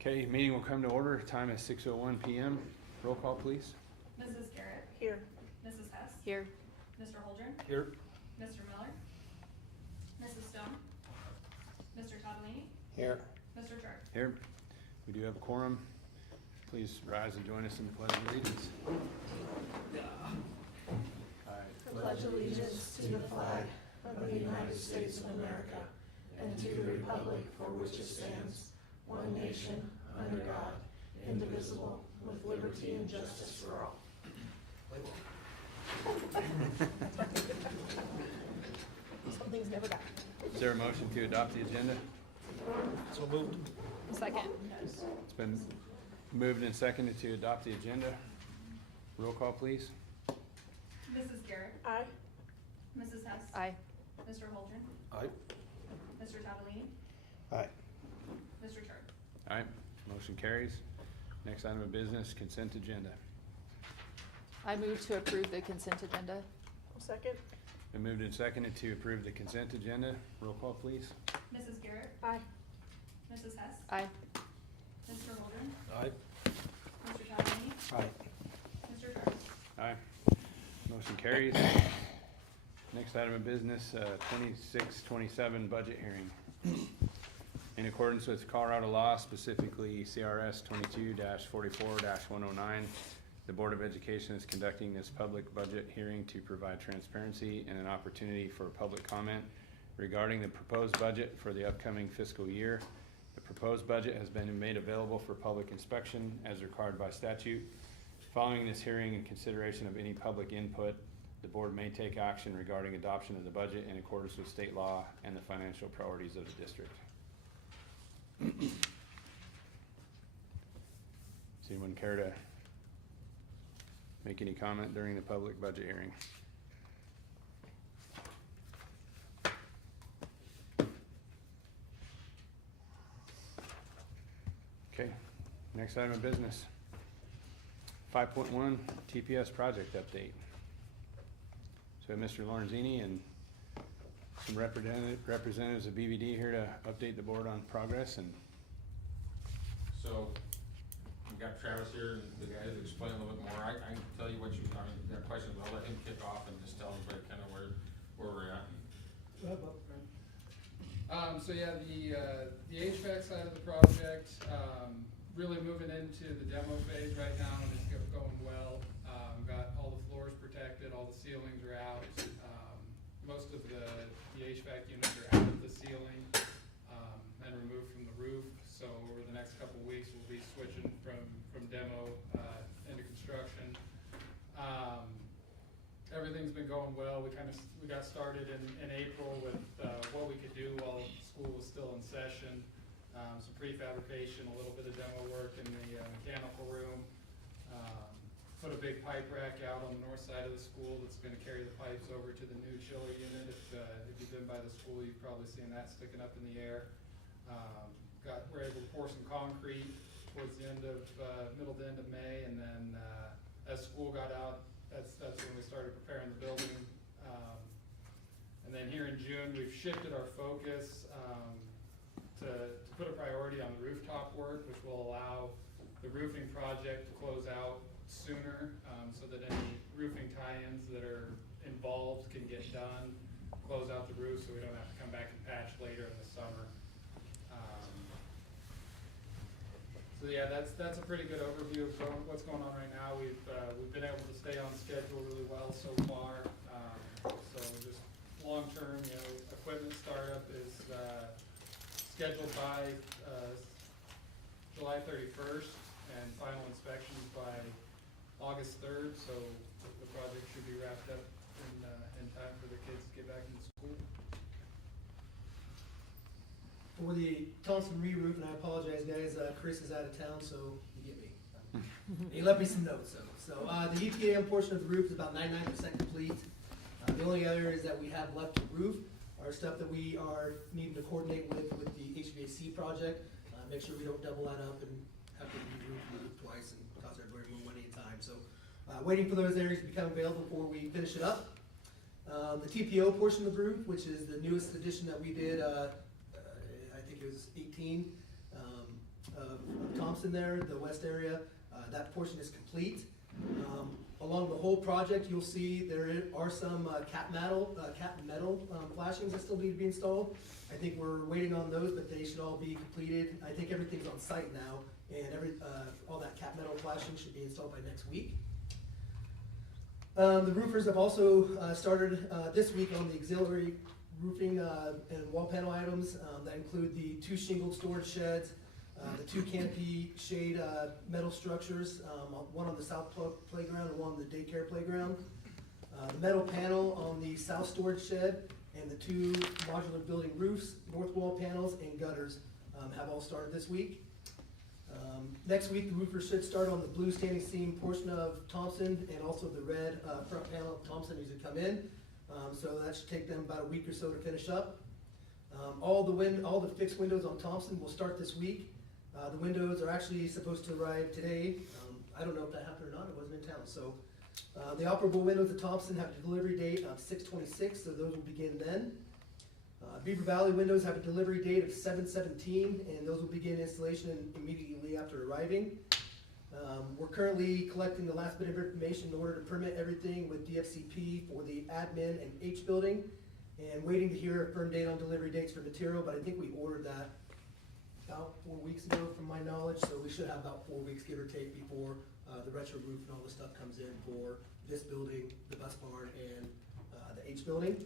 Okay, meeting will come to order. Time is 6:01 p.m. Roll call, please. Mrs. Garrett. Here. Mrs. Hess. Here. Mr. Holdren. Here. Mr. Miller. Mrs. Stone. Mr. Toddlini. Here. Mr. Church. Here. We do have a quorum. Please rise and join us in the Pledge of Allegiance. I pledge allegiance to the flag of the United States of America and to the republic for which it stands, one nation, under God, indivisible, with liberty and justice for all. Some things never die. Is there a motion to adopt the agenda? So moved. Second. It's been moved and seconded to adopt the agenda. Roll call, please. Mrs. Garrett. Aye. Mrs. Hess. Aye. Mr. Holdren. Aye. Mr. Toddlini. Aye. Mr. Church. All right, motion carries. Next item of business, consent agenda. I move to approve the consent agenda. Second. Been moved and seconded to approve the consent agenda. Roll call, please. Mrs. Garrett. Aye. Mrs. Hess. Aye. Mr. Holdren. Aye. Mr. Toddlini. Aye. Mr. Church. Aye. Motion carries. Next item of business, 26-27 budget hearing. In accordance with Colorado law, specifically CRS 22-44-109, the Board of Education is conducting this public budget hearing to provide transparency and an opportunity for public comment regarding the proposed budget for the upcoming fiscal year. The proposed budget has been made available for public inspection as required by statute. Following this hearing and consideration of any public input, the board may take action regarding adoption of the budget in accordance with state law and the financial priorities of the district. Does anyone care to make any comment during the public budget hearing? Okay, next item of business. 5.1 TPS project update. So Mr. Lorenzini and some representatives of BVD here to update the board on progress and. So, we've got Travis here, and the guys explain a little bit more. I can tell you what you, I mean, there are questions, but I'll let him kick off and just tell everybody kind of where we're at. So yeah, the HVAC side of the project, really moving into the demo phase right now, and it's going well. Got all the floors protected, all the ceilings are out. Most of the HVAC units are out of the ceiling and removed from the roof. So over the next couple of weeks, we'll be switching from demo into construction. Everything's been going well. We got started in April with what we could do while school was still in session. Some prefabrication, a little bit of demo work in the mechanical room. Put a big pipe rack out on the north side of the school that's going to carry the pipes over to the new chiller unit. If you've been by the school, you've probably seen that sticking up in the air. We're able to pour some concrete towards the end of middle to end of May, and then as school got out, that's when we started preparing the building. And then here in June, we've shifted our focus to put a priority on the rooftop work, which will allow the roofing project to close out sooner, so that any roofing tie-ins that are involved can get done, close out the roof so we don't have to come back and patch later in the summer. So yeah, that's a pretty good overview of what's going on right now. We've been able to stay on schedule really well so far. So just long term, equipment startup is scheduled by July 31st, and final inspections by August 3rd. So the project should be wrapped up in time for the kids to get back into school. For the Thompson re-roof, and I apologize guys, Chris is out of town, so you get me. He left me some notes though. So the EPAM portion of the roof is about 99% complete. The only areas that we have left to roof are stuff that we are needing to coordinate with the HVAC project. Make sure we don't double that up and have to re-roof the roof twice and cost everybody more money at a time. So waiting for those areas to become available before we finish it up. The TPO portion of the roof, which is the newest addition that we did, I think it was 18 of Thompson there, the west area, that portion is complete. Along the whole project, you'll see there are some cap metal flashings that still need to be installed. I think we're waiting on those, but they should all be completed. I think everything's on site now, and all that cap metal flashing should be installed by next week. The roofers have also started this week on the auxiliary roofing and wall panel items that include the 2 shingled storage sheds, the 2 canopy shade metal structures, one on the south playground and one on the daycare playground. The metal panel on the south storage shed and the 2 modular building roofs, north wall panels, and gutters have all started this week. Next week, the roofers should start on the blue standing seam portion of Thompson and also the red front panel of Thompson as you come in. So that should take them about a week or so to finish up. All the fixed windows on Thompson will start this week. The windows are actually supposed to arrive today. I don't know if that happened or not, I wasn't in town. So the operable windows at Thompson have a delivery date of 6/26, so those will begin then. Beaver Valley windows have a delivery date of 7/17, and those will begin installation immediately after arriving. We're currently collecting the last bit of information in order to permit everything with DFCP for the admin and H building, and waiting to hear a firm date on delivery dates for material, but I think we ordered that about 4 weeks ago from my knowledge, so we should have about 4 weeks, give or take, before the retro roof and all the stuff comes in for this building, the bus barn, and the H building.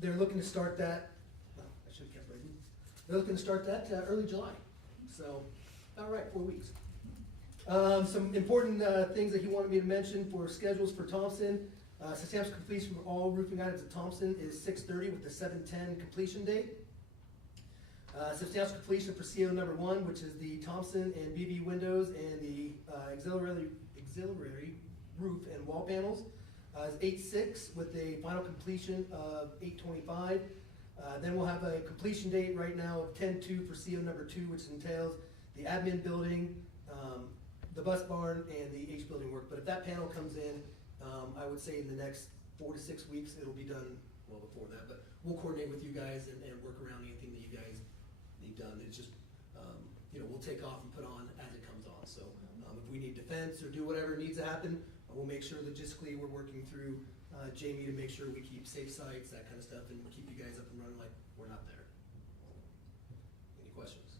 They're looking to start that, I should have kept reading. They're looking to start that early July, so about right, 4 weeks. Some important things that he wanted me to mention for schedules for Thompson. Substantial completion for all roofing items at Thompson is 6/30 with the 7/10 completion date. Substantial completion for CO number 1, which is the Thompson and BV windows and the auxiliary roof and wall panels, is 8/6 with a final completion of 8/25. Then we'll have a completion date right now of 10/2 for CO number 2, which entails the admin building, the bus barn, and the H building work. But if that panel comes in, I would say in the next 4 to 6 weeks, it'll be done well before that. But we'll coordinate with you guys and work around anything that you guys need done. It's just, we'll take off and put on as it comes on. So if we need defense or do whatever needs to happen, we'll make sure logistically we're working through Jamie to make sure we keep safe sites, that kind of stuff, and keep you guys up and running like we're not there. Any questions?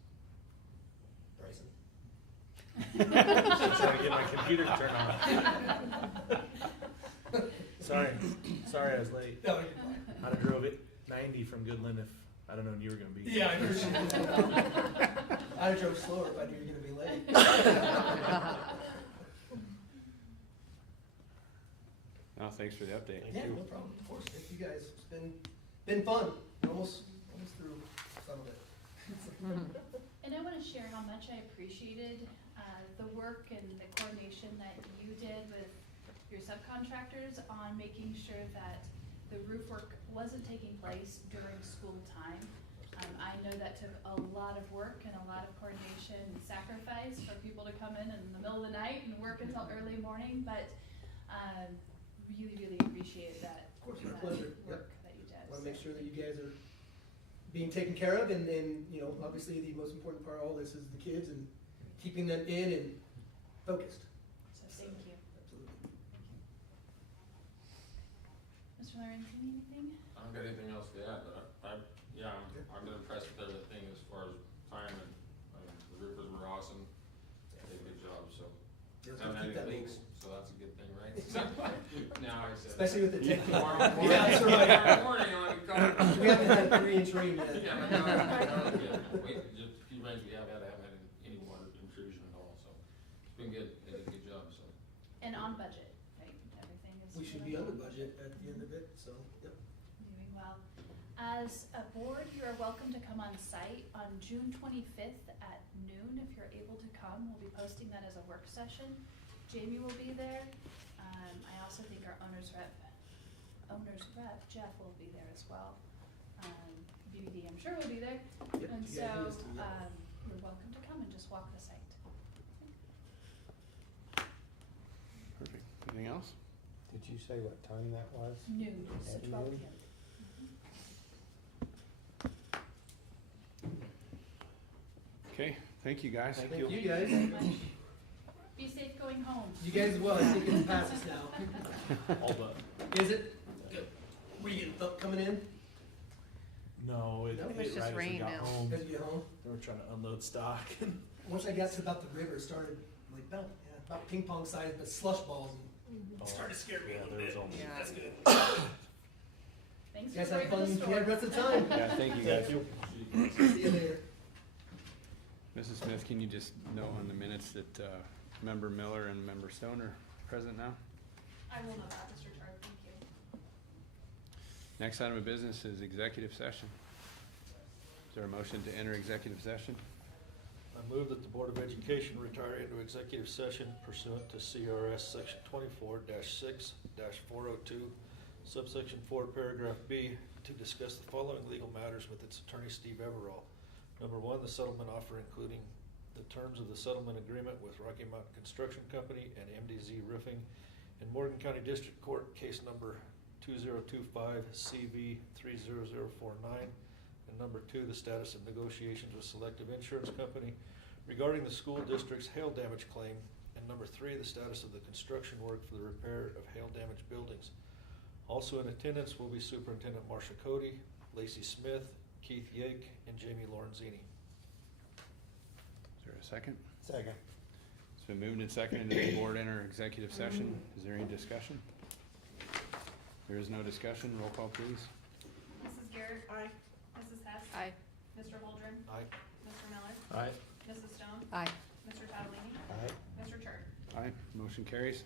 Bryson? Just trying to get my computer to turn on. Sorry I was late. No, you're fine. I'd have drove it 90 from Goodland if I'd have known you were gonna be. Yeah, I appreciate it. I'd have drove slower if I knew you were gonna be late. No, thanks for the update. Yeah, no problem, of course, thank you guys, it's been fun, almost through some of it. And I wanna share how much I appreciated, the work and the coordination that you did with your subcontractors on making sure that the roof work wasn't taking place during school time. I know that took a lot of work and a lot of coordination and sacrifice for people to come in the middle of the night and work until early morning, but, really appreciate that. Of course, my that pleasure. Work that you did. Want to make sure that you guys are being taken care of, and obviously the most important part of all this is the kids and keeping them in and focused. So thank you. Absolutely. Mr. Lorenzen, anything? I don't got anything else to add, but I've been impressed with everything as far as time, and the roofers were awesome, they did a good job, so. Yeah, let's Haven't had keep that any leaks, moving. so that's a good thing, right? Now I said. Especially with the tech. Tomorrow Yeah, that's right. Tomorrow morning, I'll be coming. We haven't had a 3-inch rain yet. Yeah, but no, just a few rains we have had, I haven't had any water intrusion at all, so it's been good, they did a good job, so. And on budget, right? Everything is. We should be under budget at the end of it, so, yep. Doing well. As a board, you are welcome to come on site on June 25th at noon. If you're able to come, we'll be posting that as a work session. Jamie will be there. I also think our owner's rep, Jeff, will be there as well. BBD, I'm sure, will be there. Yep, And you so, guys need us to, yeah. you're welcome to come and just walk the site. Perfect. Anything else? Did you say what time that was? Noon, so At 12 noon? p.m. Okay, thank you, guys. Thank you, guys. Very much. Be safe going home. You guys as well. I think it's past us now. All done. Is it? Good. Were you coming in? No, it, Nope. it It's just right as we rain got now. home. Guys get home? They were trying to unload stock. Once I got to about the river, it started like about ping pong size, but slush balls. And it started to scare me a little there was bit. only- Yeah. That's good. Thanks You guys for have bringing the fun. You have story. rest of the time. Yeah, thank you, guys. See you later. Mrs. Smith, can you just note on the minutes that, Member Miller and Member Stone are present now? I will know that, Mr. Chard, thank you. Next item of business is executive session. Is there a motion to enter executive session? I move that the Board of Education retire into executive session pursuant to CRS Section 24-6-402, subsection 4, paragraph B, to discuss the following legal matters with its attorney, Steve Everall. Number 1, the settlement offer, including the terms of the settlement agreement with Rocky Mountain Construction Company and MDZ Roofing in Morgan County District Court, case number 2025 CV 30049. And number 2, the status of negotiations with Selective Insurance Company regarding the school district's hail damage claim. And number 3, the status of the construction work for the repair of hail damaged buildings. Also in attendance will be Superintendent Marcia Cody, Lacey Smith, Keith Yake, and Jamie Lorenzini. Is there a second? Second. It's been moved and seconded that the board enter executive session. Is there any discussion? There is no discussion. Roll call, please. Mrs. Garrett? Aye. Mrs. Hess? Aye. Mr. Holdren? Aye. Mr. Miller? Aye. Mrs. Stone? Aye. Mr. Catalini? Aye. Mr. Chard? Aye, motion carries.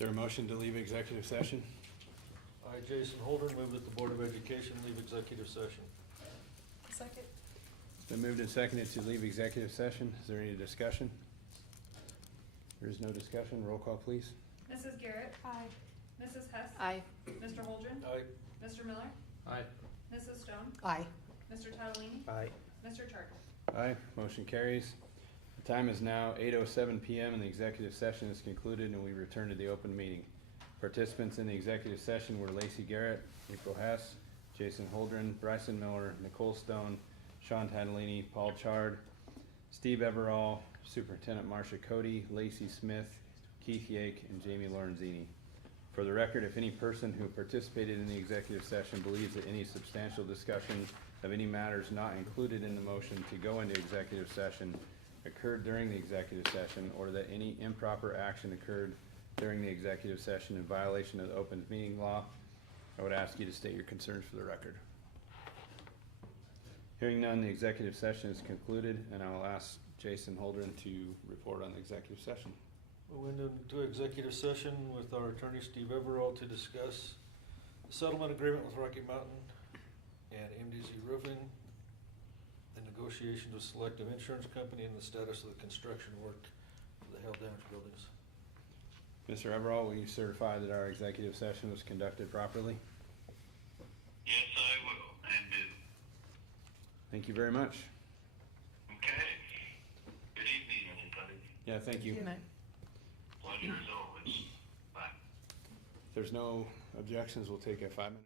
there a motion to leave executive session? I, Jason Holder, move that the Board of Education leave executive session. Second. It's been moved and seconded to leave executive session. Is there any discussion? There is no discussion. Roll call, please. Mrs. Garrett. Aye. Mrs. Hess. Aye. Mr. Holdren. Aye. Mr. Miller. Aye. Mrs. Stone. Aye. Mr. Tadalini. Aye. Mr. Charter. Aye, motion carries. The time is now 8:07 PM and the executive session is concluded and we return to the open meeting. Participants in the executive session were Lacey Garrett, April Hess, Jason Holdren, Bryson Miller, Nicole Stone, Sean Tadalini, Paul Chard, Steve Everall, Superintendent Marcia Cody, Lacey Smith, Keith Yake, and Jamie Lorenzini. For the record, if any person who participated in the executive session believes that any substantial discussion of any matters not included in the motion to go into executive session occurred during the executive session, or that any improper action occurred during the executive session in violation of the open meeting law, I would ask you to state your concerns for the record. Hearing none, the executive session is concluded, and I will ask Jason Holdren to report on the executive session. We went into executive session with our attorney Steve Everall to discuss the settlement agreement with Rocky Mountain and MDZ Roofing, the negotiations with Selective Insurance Company, and the status of the construction work for the hail damaged buildings. Mr. Everall, will you certify that our executive session was conducted properly? Yes, I will, and do. Thank you very much. Okay. Good evening, everybody. Yeah, thank you. Good night. Pleasure as always. Bye. If there's no objections, we'll take a 5-minute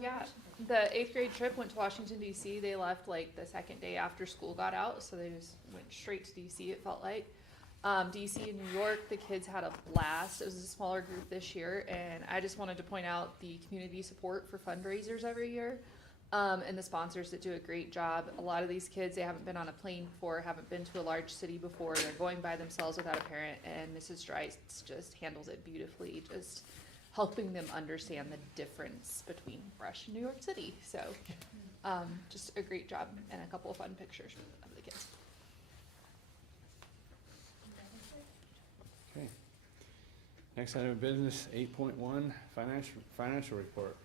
Yeah, the 8th grade trip went to Washington DC. They left like the second day after school got out, so they just went straight to DC, it felt like. DC and New York, the kids had a blast. It was a smaller group this year, and I just wanted to point out the community support for fundraisers every year, and the sponsors that do a great job. A lot of these kids, they haven't been on a plane before, haven't been to a large city before. They're going by themselves without a parent, and Mrs. Dries just handles it beautifully, just helping them understand the difference between Brush and New York City. So, just a great job and a couple of fun pictures of the kids. Okay. Next item of business, 8.1, financial report.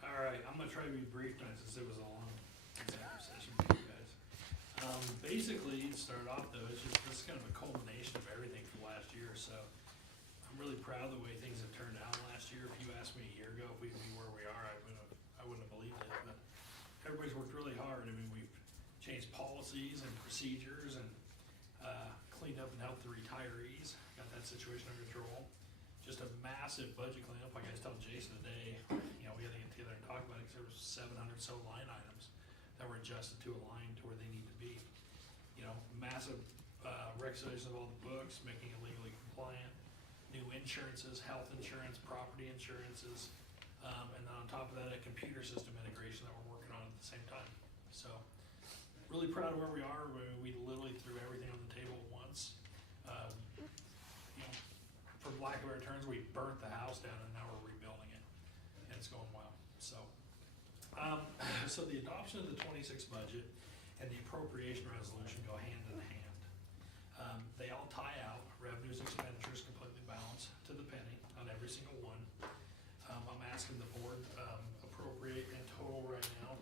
All right, I'm gonna try to be brief tonight since it was a long executive session for you guys. Basically, to start off though, it's just, this is kind of a culmination of everything from last year, so I'm really proud of the way things have turned out last year. If you asked me a year ago if we'd be where we are, I wouldn't have believed it, but everybody's worked really hard. I mean, we've changed policies and procedures and, cleaned up and helped the retirees, got that situation under control. Just a massive budget cleanup, like I was telling Jason today, you know, we had to get together and talk about it, because there was 700 so line items that were adjusted to align to where they need to be. You know, massive, reconciliation of all the books, making it legally compliant, new insurances, health insurance, property insurances, and then on top of that, a computer system integration that we're working on at the same time. So, really proud of where we are. We literally threw everything on the table at once. You know, for lack of better terms, we burnt the house down and now we're rebuilding it, and it's going well. So, so the adoption of the 26 budget and the appropriation resolution go hand in hand. They all tie out. Revenues, expenditures completely balanced to the penny on every single one. I'm asking the board appropriate in total right now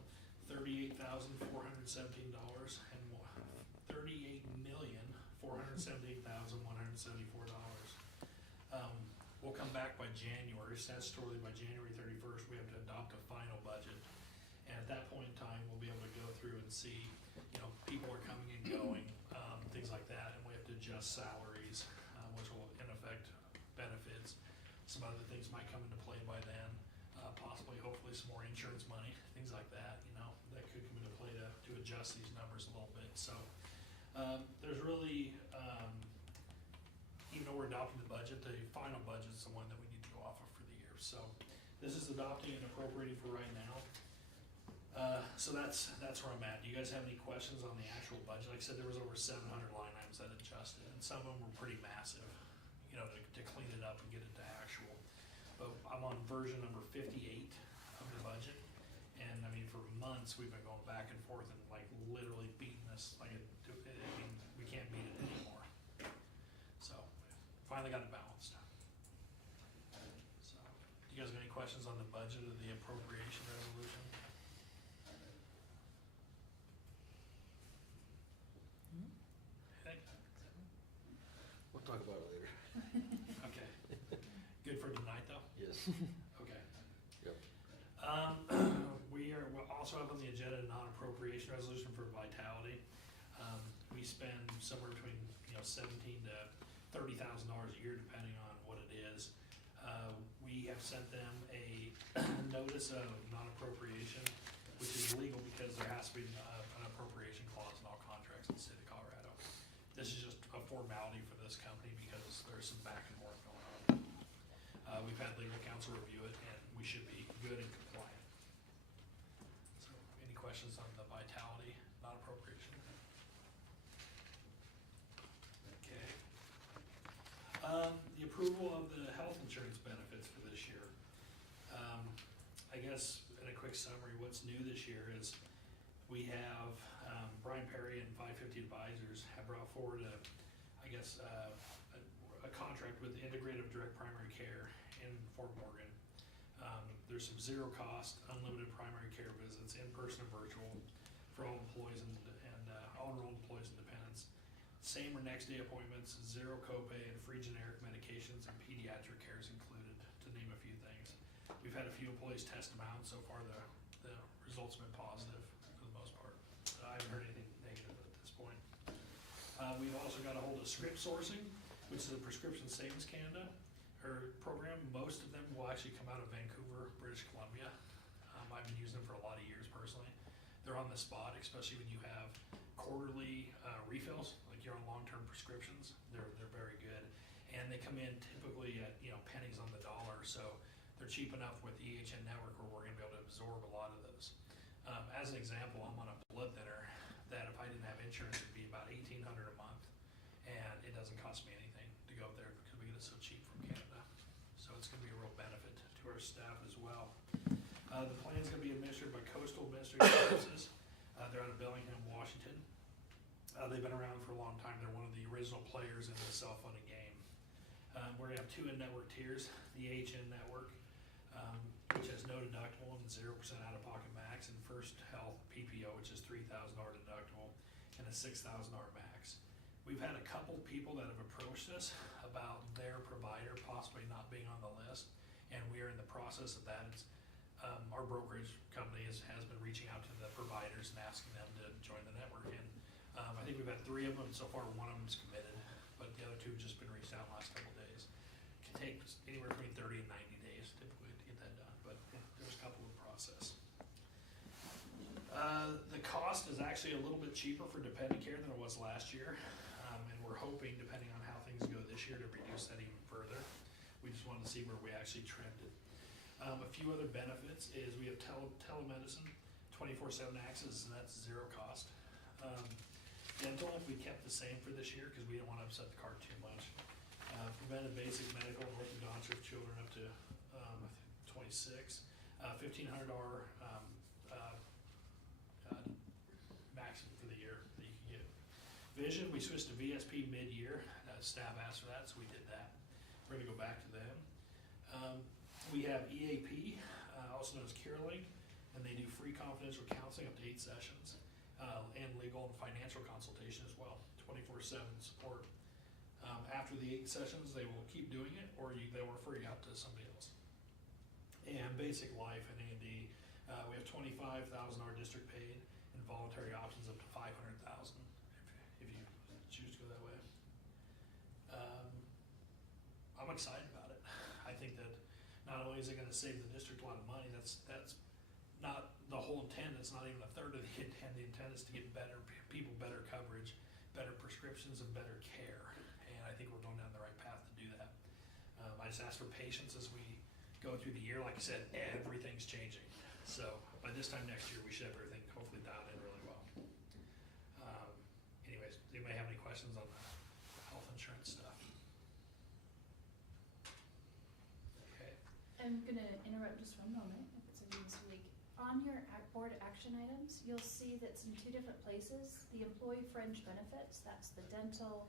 $38,417 and $38,417,174. We'll come back by January, statutorily by January 31st, we have to adopt a final budget. And at that point in time, we'll be able to go through and see, you know, people are coming and going, things like that, and we have to adjust salaries, which will in effect benefits. Some other things might come into play by then, possibly, hopefully some more insurance money, things like that, you know, that could come into play to adjust these numbers a little bit. So, there's really, even though we're adopting the budget, the final budget is the one that we need to go off of for the year. So, this is adopting and appropriating for right now. So that's where I'm at. Do you guys have any questions on the actual budget? Like I said, there was over 700 line items that adjusted, and some of them were pretty massive, you know, to clean it up and get it to actual. But I'm on version number 58 of the budget, and I mean, for months, we've been going back and forth and like literally beating this, like, I mean, we can't beat it anymore. So, finally got it balanced. So, do you guys have any questions on the budget or the appropriation resolution? We'll talk about it later. Okay. Good for tonight, though? Yes. Okay. Yep. We'll also have on the agenda a non-appropriation resolution for Vitality. We spend somewhere between, you know, $17,000 to $30,000 a year, depending on what it is. We have sent them a notice of non-appropriation, which is legal because there has to be an appropriation clause in all contracts in the state of Colorado. This is just a formality for this company because there's some back and forth going on. We've had legal counsel review it, and we should be good and compliant. So, any questions on the Vitality non-appropriation? Okay. The approval of the health insurance benefits for this year. I guess in a quick summary, what's new this year is we have Brian Perry and 550 Advisors have brought forward a contract with the Integrative Direct Primary Care in Fort Morgan. There's some zero cost, unlimited primary care visits, in-person and virtual, for all employees and all enrolled employees and dependents. Same or next day appointments, zero copay, and free generic medications and pediatric care is included, to name a few things. We've had a few employees test them out, so far the results have been positive for the most part. I haven't heard anything negative at this point. We've also got a hold of Script Sourcing, which is a prescription savings Canada program. Most of them will actually come out of Vancouver, British Columbia. I've been using them for a lot of years personally. They're on the spot, especially when you have quarterly refills, like you're on long-term prescriptions. They're very good, and they come in typically at pennies on the dollar. So they're cheap enough with the EHN network where we're gonna be able to absorb a lot of those. As an example, I'm on a blood thinner that if I didn't have insurance, it'd be about $1,800 a month, and it doesn't cost me anything to go up there because we get it so cheap from Canada. So it's gonna be a real benefit to our staff as well. The plan's gonna be administered by Coastal Administrative Services. They're out of Bellingham, Washington. They've been around for a long time. They're one of the original players in the self-funded game. We're gonna have 2 in-network tiers, the AHN network, which has no deductible and 0% out-of-pocket max, and First Health PPO, which is $3,000 deductible and a $6,000 max. We've had a couple people that have approached us about their provider possibly not being on the list, and we are in the process of that. It's, our brokerage company has been reaching out to the providers and asking them to join the network, and I think we've had 3 of them, and so far 1 of them's committed, but the other 2 have just been reached out in the last couple of days. It can take anywhere between 30 and 90 days typically to get that done, but there's a couple in process. The cost is actually a little bit cheaper for dependent care than it was last year, and we're hoping, depending on how things go this year, to reduce that even further. We just wanted to see where we actually trended. A few other benefits is we have telemedicine, 24/7 access, and that's 0 cost. Dental, we kept the same for this year because we didn't want to upset the cart too much. Preventive basic medical and orthodontics for children up to 26, $1,500 maximum for the year that you can get. Vision, we switched to VSP mid-year. Staff asked for that, so we did that. We're gonna go back to them. We have EAP, also known as CareLink, and they do free confidential counseling up to 8 sessions, and legal and financial consultation as well, 24/7 support. After the 8 sessions, they will keep doing it, or they will refer you out to somebody else. And basic life and A&D, we have $25,000 district paid, and voluntary options up to $500,000 if you choose to go that way. I'm excited about it. I think that not only is it gonna save the district a lot of money, that's not the whole intent. It's not even a third of the intent. The intent is to get people better coverage, better prescriptions, and better care. And I think we're going down the right path to do that. I just ask for patience as we go through the year. Like I said, everything's changing. So by this time next year, we should have everything hopefully dialed in really well. Anyways, do anybody have any questions on the health insurance stuff? Okay. I'm gonna interrupt just one moment, if it's okay, Mr. Leake. On your board action items, you'll see that's in 2 different places. The employee fringe benefits, that's the dental,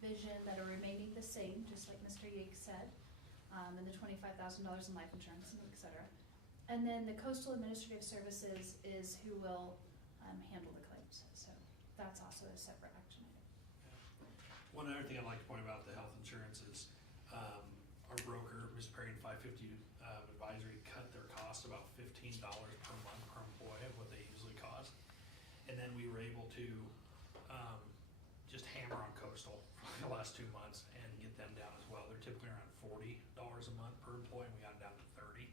vision that are remaining the same, just like Mr. Yates said, and the $25,000 in life insurance, and et cetera. And then the Coastal Administrative Services is who will handle the claims. So that's also a separate action item. One other thing I'd like to point about the health insurance is our broker, Mr. Perry and 550 Advisory, cut their cost about $15 per month per employee of what they usually cost. And then we were able to just hammer on Coastal for the last 2 months and get them down as well. They're typically around $40 a month per employee, and we got them down to 30.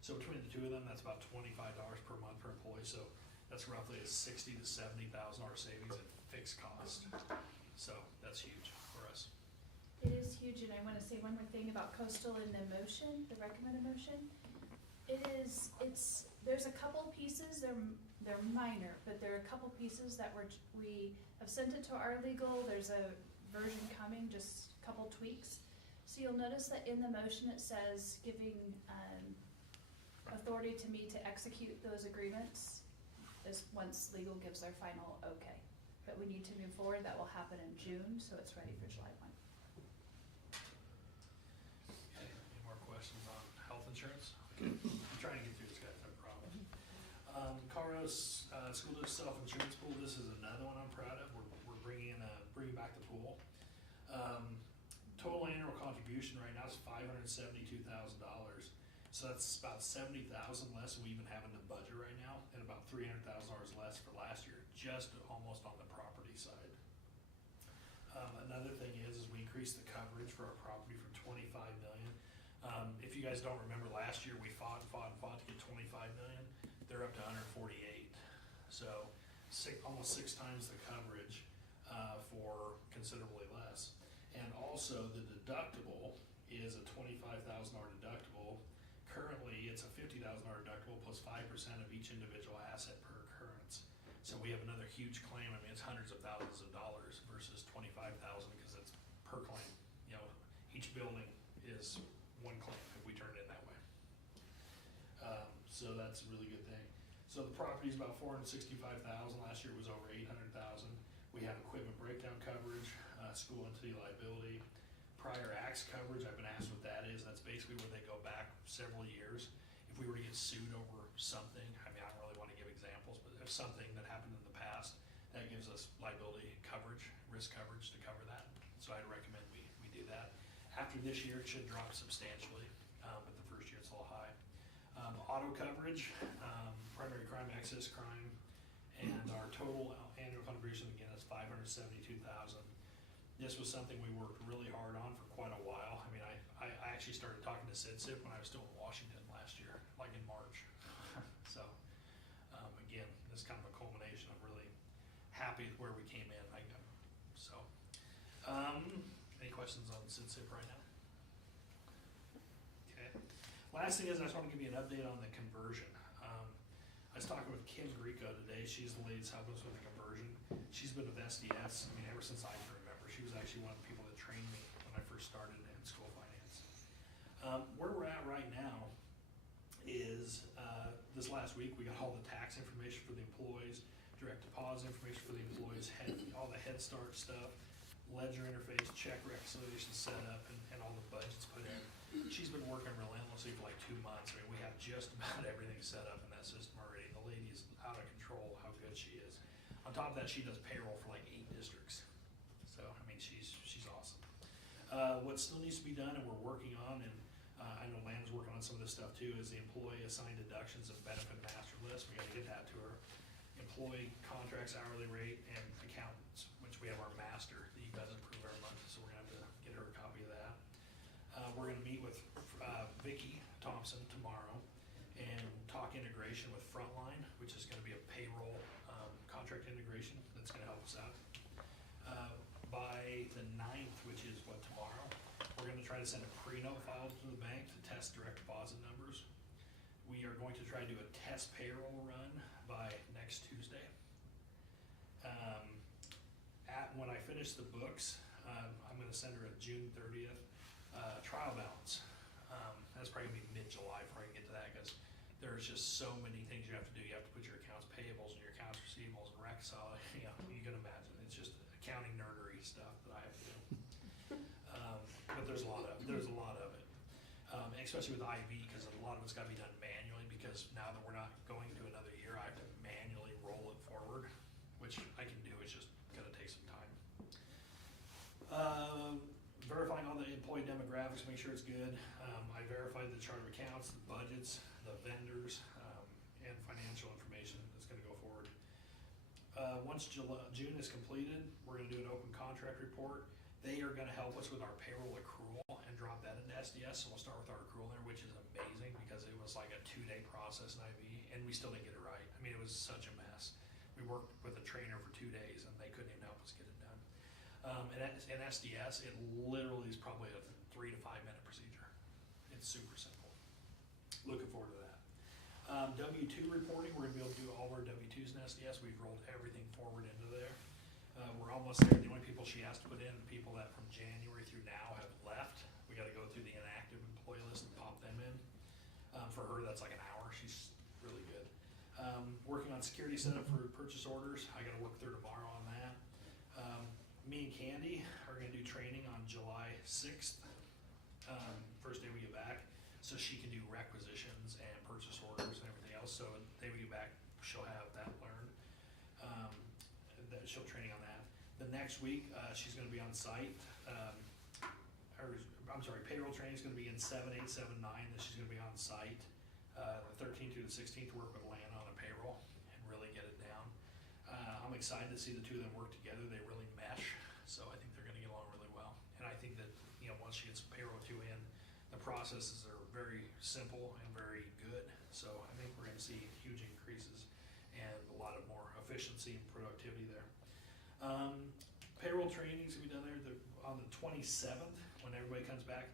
So between the 2 of them, that's about $25 per month per employee. So that's roughly a $60,000 to $70,000 savings in fixed cost. So that's huge for us. It is huge, and I want to say one more thing about Coastal in the motion, the recommended motion. There's a couple pieces, they're minor, but there are a couple pieces that we have sent it to our legal. There's a version coming, just a couple tweaks. So you'll notice that in the motion it says giving authority to me to execute those agreements is once legal gives their final okay. But we need to move forward. That will happen in June, so it's ready for July 1. Okay, any more questions on health insurance? Okay, I'm trying to get through this, guys, no problem. Colorado's school district self-insurance pool, this is another one I'm proud of. We're bringing back the pool. Total annual contribution right now is $572,000. So that's about $70,000 less than we even have in the budget right now, and about $300,000 less for last year, just almost on the property side. Another thing is we increased the coverage for our property from $25 million If you guys don't remember, last year we fought to get 25 million. They're up to 148. So almost 6 times the coverage for considerably less. And also the deductible is a $25,000 deductible. Currently, it's a $50,000 deductible plus 5% of each individual asset per occurrence. So we have another huge claim. I mean, it's hundreds of thousands of dollars versus 25,000 because it's per claim. You know, each building is one claim if we turn it in that way. So that's a really good thing. So the property is about 465,000. Last year it was over 800,000. We have equipment breakdown coverage, school entity liability, prior acts coverage. I've been asked what that is. That's basically where they go back several years. If we were to get sued over something, I mean, I don't really want to give examples, but if something that happened in the past, that gives us liability coverage, risk coverage to cover that. So I'd recommend we do that. After this year, it should drop substantially, but the first year it's a little high. Auto coverage, primary crime, excess crime, and our total annual contribution again is 572,000. This was something we worked really hard on for quite a while. I mean, I actually started talking to SIDSIP when I was still in Washington last year, like in March. So again, this is kind of a culmination of really happy with where we came in. Any questions on SIDSIP right now? Okay. Last thing is I just want to give you an update on the conversion. I was talking with Kim Greco today. She's the lady that's helping us with the conversion. She's been with SDS, I mean, ever since I can remember. She was actually one of the people that trained me when I first started in school finance. Where we're at right now is this last week we got all the tax information for the employees, direct deposit information for the employees, all the Head Start stuff, ledger interface, check reconciliation set up, and all the budgets put in. She's been working relentlessly for like 2 months. I mean, we have just about everything set up in that system already. The lady is out of control how good she is. On top of that, she does payroll for like 8 districts. So, I mean, she's awesome. What still needs to be done and we're working on, and I know Land's working on some of this stuff too, is the employee assigned deductions and benefit master list. We gotta get that to her. Employee contracts, hourly rate, and accountants, which we have our master that you guys approve every month, so we're gonna have to get her a copy of that. We're gonna meet with Vicki Thompson tomorrow and talk integration with Frontline, which is gonna be a payroll contract integration that's gonna help us out. By the 9th, which is what, tomorrow, we're gonna try to send a pre-note file to the bank to test direct deposit numbers. We are going to try to do a test payroll run by next Tuesday. When I finish the books, I'm gonna send her a June 30th trial balance. That's probably gonna be mid-July before I can get to that, because there's just so many things you have to do. You have to put your accounts payables and your accounts receivables and reconcile it. You know, you can imagine, it's just accounting nerdery stuff that I have to do. But there's a lot of it, especially with IB, because a lot of it's gotta be done manually, because now that we're not going to another year, I have to manually roll it forward, which I can do, it's just gonna take some time. Verifying all the employee demographics, make sure it's good. I verified the chart of accounts, the budgets, the vendors, and financial information that's gonna go forward. Once June is completed, we're gonna do an open contract report. They are gonna help us with our payroll accrual and drop that into SDS, so we'll start with our accrual there, which is amazing, because it was like a 2-day process in IB, and we still didn't get it right. I mean, it was such a mess. We worked with a trainer for 2 days, and they couldn't even help us get it done. In SDS, it literally is probably a 3 to 5 minute procedure. It's super simple. Looking forward to that. W-2 reporting, we're gonna be able to do all of our W-2s in SDS. We've rolled everything forward into there. We're almost there. The only people she has to put in are people that from January through now have left. We gotta go through the inactive employee list and pop them in. For her, that's like an hour. She's really good. Working on security setup for purchase orders. I gotta work through tomorrow on that. Me and Candy are gonna do training on July 6th, first day we get back, so she can do requisitions and purchase orders and everything else. So the day we get back, she'll have that learned. She'll training on that. The next week, she's gonna be on site. Payroll training is gonna be in 7/8, 7/9. That she's gonna be on site the 13th through the 16th to work with Lana on a payroll and really get it down. I'm excited to see the two of them work together. They really mesh, so I think they're gonna get along really well. And I think that, you know, once she gets payroll 2 in, the processes are very simple and very good. So I think we're gonna see huge increases and a lot of more efficiency and productivity there. Payroll training's gonna be done there on the 27th, when everybody comes back.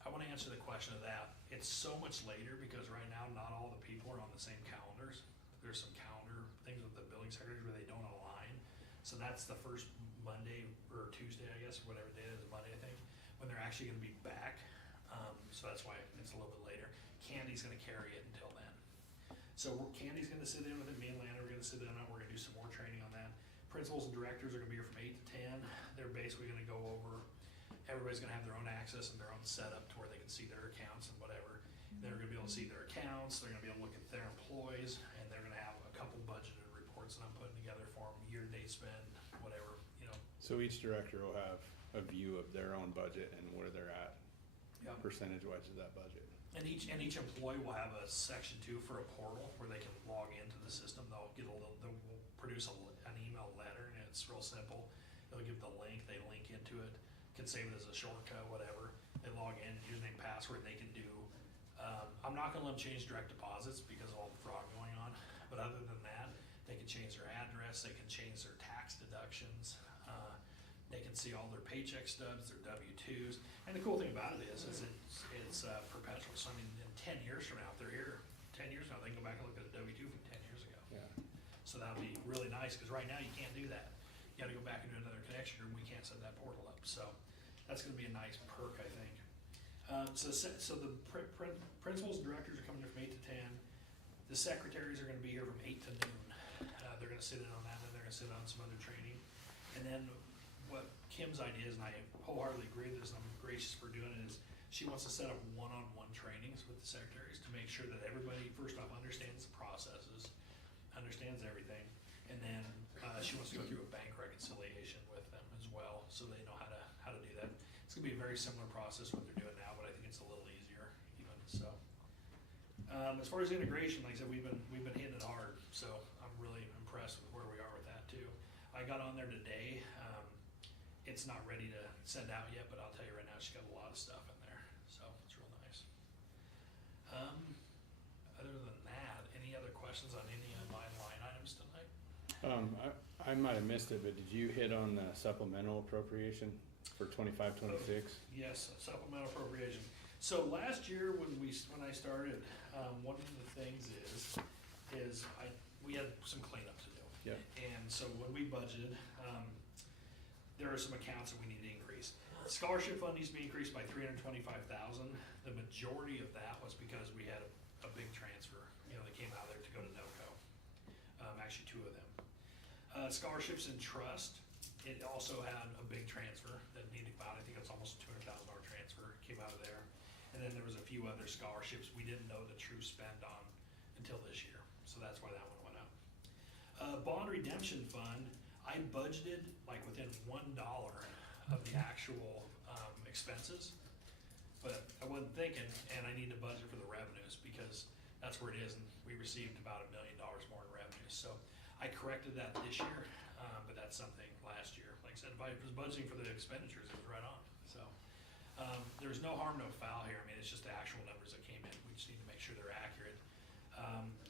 I wanna answer the question of that. It's so much later because right now, not all the people are on the same calendars. There's some calendar things with the billing secretaries where they don't align. So that's the first Monday or Tuesday, I guess, whatever day it is, Monday, I think, when they're actually gonna be back. So that's why it's a little bit later. Candy's gonna carry it until then. So Candy's gonna sit in with it, me and Lana are gonna sit in on it, we're gonna do some more training on that. Principals and directors are gonna be here from 8 to 10. They're basically gonna go over, everybody's gonna have their own access and their own setup to where they can see their accounts and whatever. They're gonna be able to see their accounts, they're gonna be able to look at their employees, and they're gonna have a couple budgeted reports that I'm putting together for them, year-to-date spend, whatever, you know. So each director will have a view of their own budget and where they're at, Yeah. percentage-wise of that budget. And each employee will have a section 2 for a portal where they can log into the system. They'll produce an email letter, and it's real simple. They'll give the link, they link into it, can save it as a shortcut, whatever. They log in, username, password, they can do, I'm not gonna let them change direct deposits because of all the fraud going on, but other than that, they can change their address, they can change their tax deductions, they can see all their paycheck stubs, their W-2s, and the cool thing about it is it's perpetual. So I mean, in 10 years from now, if they're here, 10 years from now, they can go back and look at a W-2 from 10 years ago. Yeah. So that'll be really nice, because right now you can't do that. You gotta go back and do another connection room, we can't set that portal up, so that's gonna be a nice perk, I think. So the principals and directors are coming here from 8 to 10. The secretaries are gonna be here from 8 to noon. They're gonna sit in on that, and they're gonna sit on some other training. And then what Kim's idea is, and I wholeheartedly agree with this, and I'm gracious for doing it, is she wants to set up one-on-one trainings with the secretaries to make sure that everybody, first off, understands the processes, understands everything, and then she wants to go through a bank reconciliation with them as well, so they know how to do that. It's gonna be a very similar process what they're doing now, but I think it's a little easier even, so. As far as integration, like I said, we've been hitting it hard, so I'm really impressed with where we are with that too. I got on there today, it's not ready to send out yet, but I'll tell you right now, she's got a lot of stuff in there, so it's real nice. Other than that, any other questions on any of my line items tonight? I might have missed it, but did you hit on the supplemental appropriation for 25-26? Yes, supplemental appropriation. So last year when I started, one of the things is we had some cleanup to do. Yeah. And so when we budgeted, there are some accounts that we need to increase. Scholarship fund needs to be increased by $325,000. The majority of that was because we had a big transfer, that came out of there to go to NOCO. Actually 2 of them. Scholarships and trust, it also had a big transfer that needed about, I think it's almost a $200,000 transfer, came out of there. And then there was a few other scholarships we didn't know the true spend on until this year. So that's why that one went up. Bond redemption fund, I budgeted like within $1 of the actual expenses, but I wasn't thinking, and I need to budget for the revenues because that's where it is, and we received about $1 million more in revenues. So I corrected that this year, but that's something last year. Like I said, if I was budgeting for the expenditures, it was right on. So there's no harm, no foul here. I mean, it's just the actual numbers that came in. We just need to make sure they're accurate.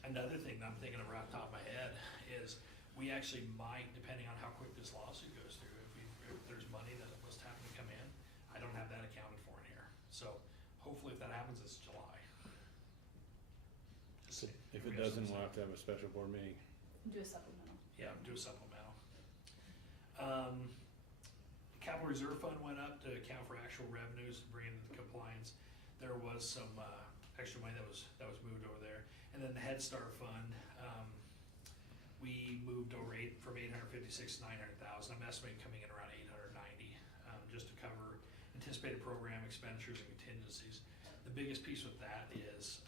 Another thing that I'm thinking of right off the top of my head is we actually might, depending on how quick this lawsuit goes through, if there's money that was happening to come in, I don't have that accounted for in here. So hopefully if that happens, it's July. Just saying. If it doesn't, we'll have to have a special board meeting. Do a supplemental. Yeah, do a supplemental. Capital reserve fund went up to account for actual revenues, bring into the compliance. There was some extra money that was moved over there. And then the Head Start fund, we moved over from 856 to 900,000. I'm estimating coming in around 890, just to cover anticipated program expenditures and contingencies. The biggest piece with that is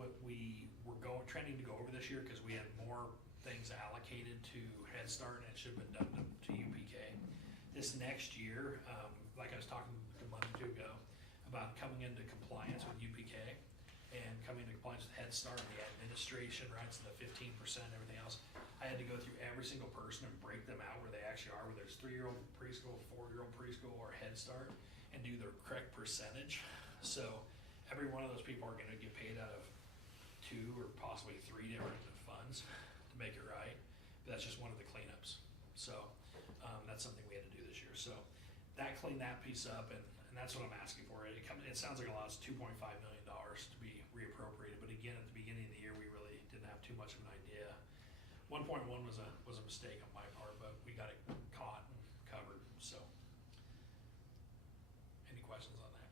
what we were trending to go over this year, because we had more things allocated to Head Start and it should have been done to UPK. This next year, like I was talking a month or 2 ago, about coming into compliance with UPK and coming into compliance with Head Start and the administration rights and the 15% and everything else. I had to go through every single person and break them out where they actually are, whether it's 3-year-old preschool, 4-year-old preschool, or Head Start. and do the correct percentage. So every one of those people are gonna get paid out of 2 or possibly 3 different funds to make it right. But that's just one of the cleanups. So, that's something we had to do this year. So that cleaned that piece up, and that's what I'm asking for. It sounds like a lot, it's $2.5 million to be reappropriated, but again, at the beginning of the year, we really didn't have too much of an idea. 1.1 was a mistake on my part, but we got it caught and covered, so. Any questions on that?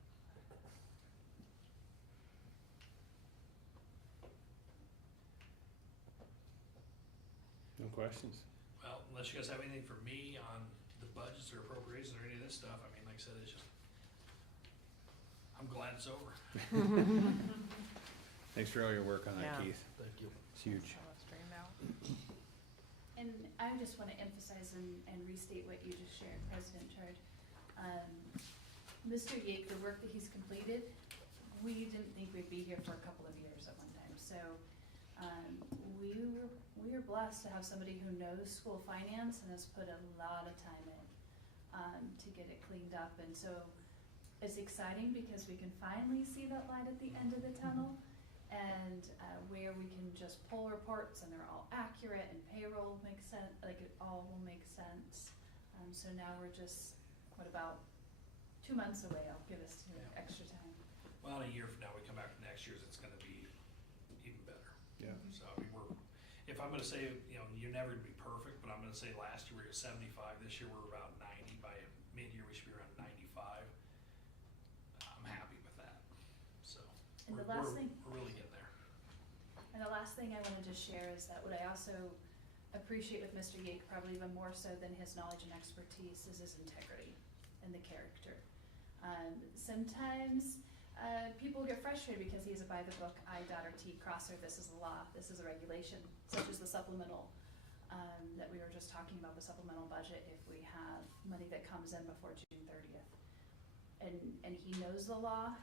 No questions? Well, unless you guys have anything for me on the budgets or appropriations or any of this stuff, I mean, like I said, it's just, I'm glad it's over. Thanks for all your work on that, Yeah. Keith. Thank you. It's huge. That was straightened out. And I just wanna emphasize and restate what you just shared, President Chard. Mr. Yake, the work that he's completed, we didn't think we'd be here for a couple of years at one time, so, we were blessed to have somebody who knows school finance and has put a lot of time in, to get it cleaned up, and so it's exciting because we can finally see that light at the end of the tunnel, and, where we can just pull reports and they're all accurate and payroll makes sense, like it all will make sense. So now we're just, what about 2 months away, I'll give us extra time. Well, in a year from now, we come back to next year's, it's gonna be even better. Yeah. So, I mean, if I'm gonna say, you're never gonna be perfect, but I'm gonna say last year we were at 75, this year we're about 90, by mid-year we should be around 95. I'm happy with that, so. And the we're- last we're- thing- We're really getting there. And the last thing I wanna just share is that what I also appreciate with Mr. Yake, probably even more so than his knowledge and expertise, is his integrity and the character. Sometimes, people get frustrated because he's a by the book, I dot or T crosser, this is the law, this is a regulation, such as the supplemental, that we were just talking about, the supplemental budget, if we have money that comes in before June 30th. And he knows the law.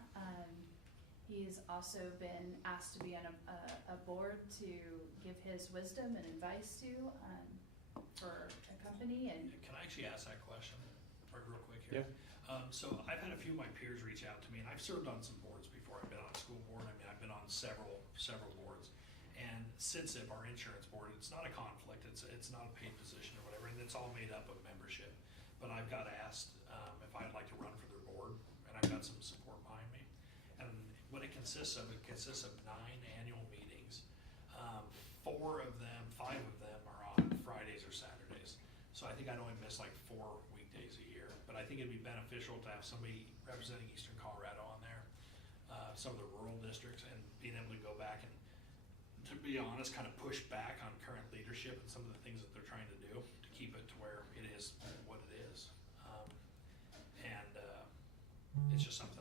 He's also been asked to be on a board to give his wisdom and advice to, for a company, and Can I actually ask that question, real quick here? So I've had a few of my peers reach out to me, and I've served on some boards before. I've been on a school board, I mean, I've been on several boards. And SIDSIP, our insurance board, it's not a conflict, it's not a paid position or whatever, and it's all made up of membership. But I've got asked, if I'd like to run for their board, and I've got some support behind me. And what it consists of 9 annual meetings. 5 of them are on Fridays or Saturdays. So I think I'd only miss like 4 weekdays a year. But I think it'd be beneficial to have somebody representing Eastern Colorado on there, some of the rural districts, and being able to go back and, to be honest, kind of push back on current leadership and some of the things that they're trying to do to keep it to where it is what it is. It's just something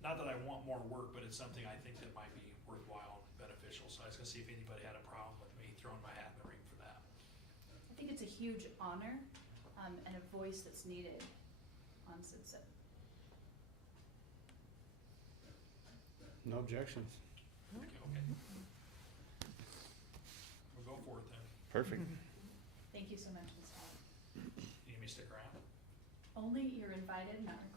not that I want more work, but it's something I think that might be worthwhile and beneficial. So I was gonna see if anybody had a problem with me throwing my hat in the ring for that. I think it's a huge honor, and a voice that's needed on SIDSIP. No objections. Okay. We'll go for it then. Perfect. Thank you so much, Ms. Hall. You need me to stick around? Only you're invited, not required.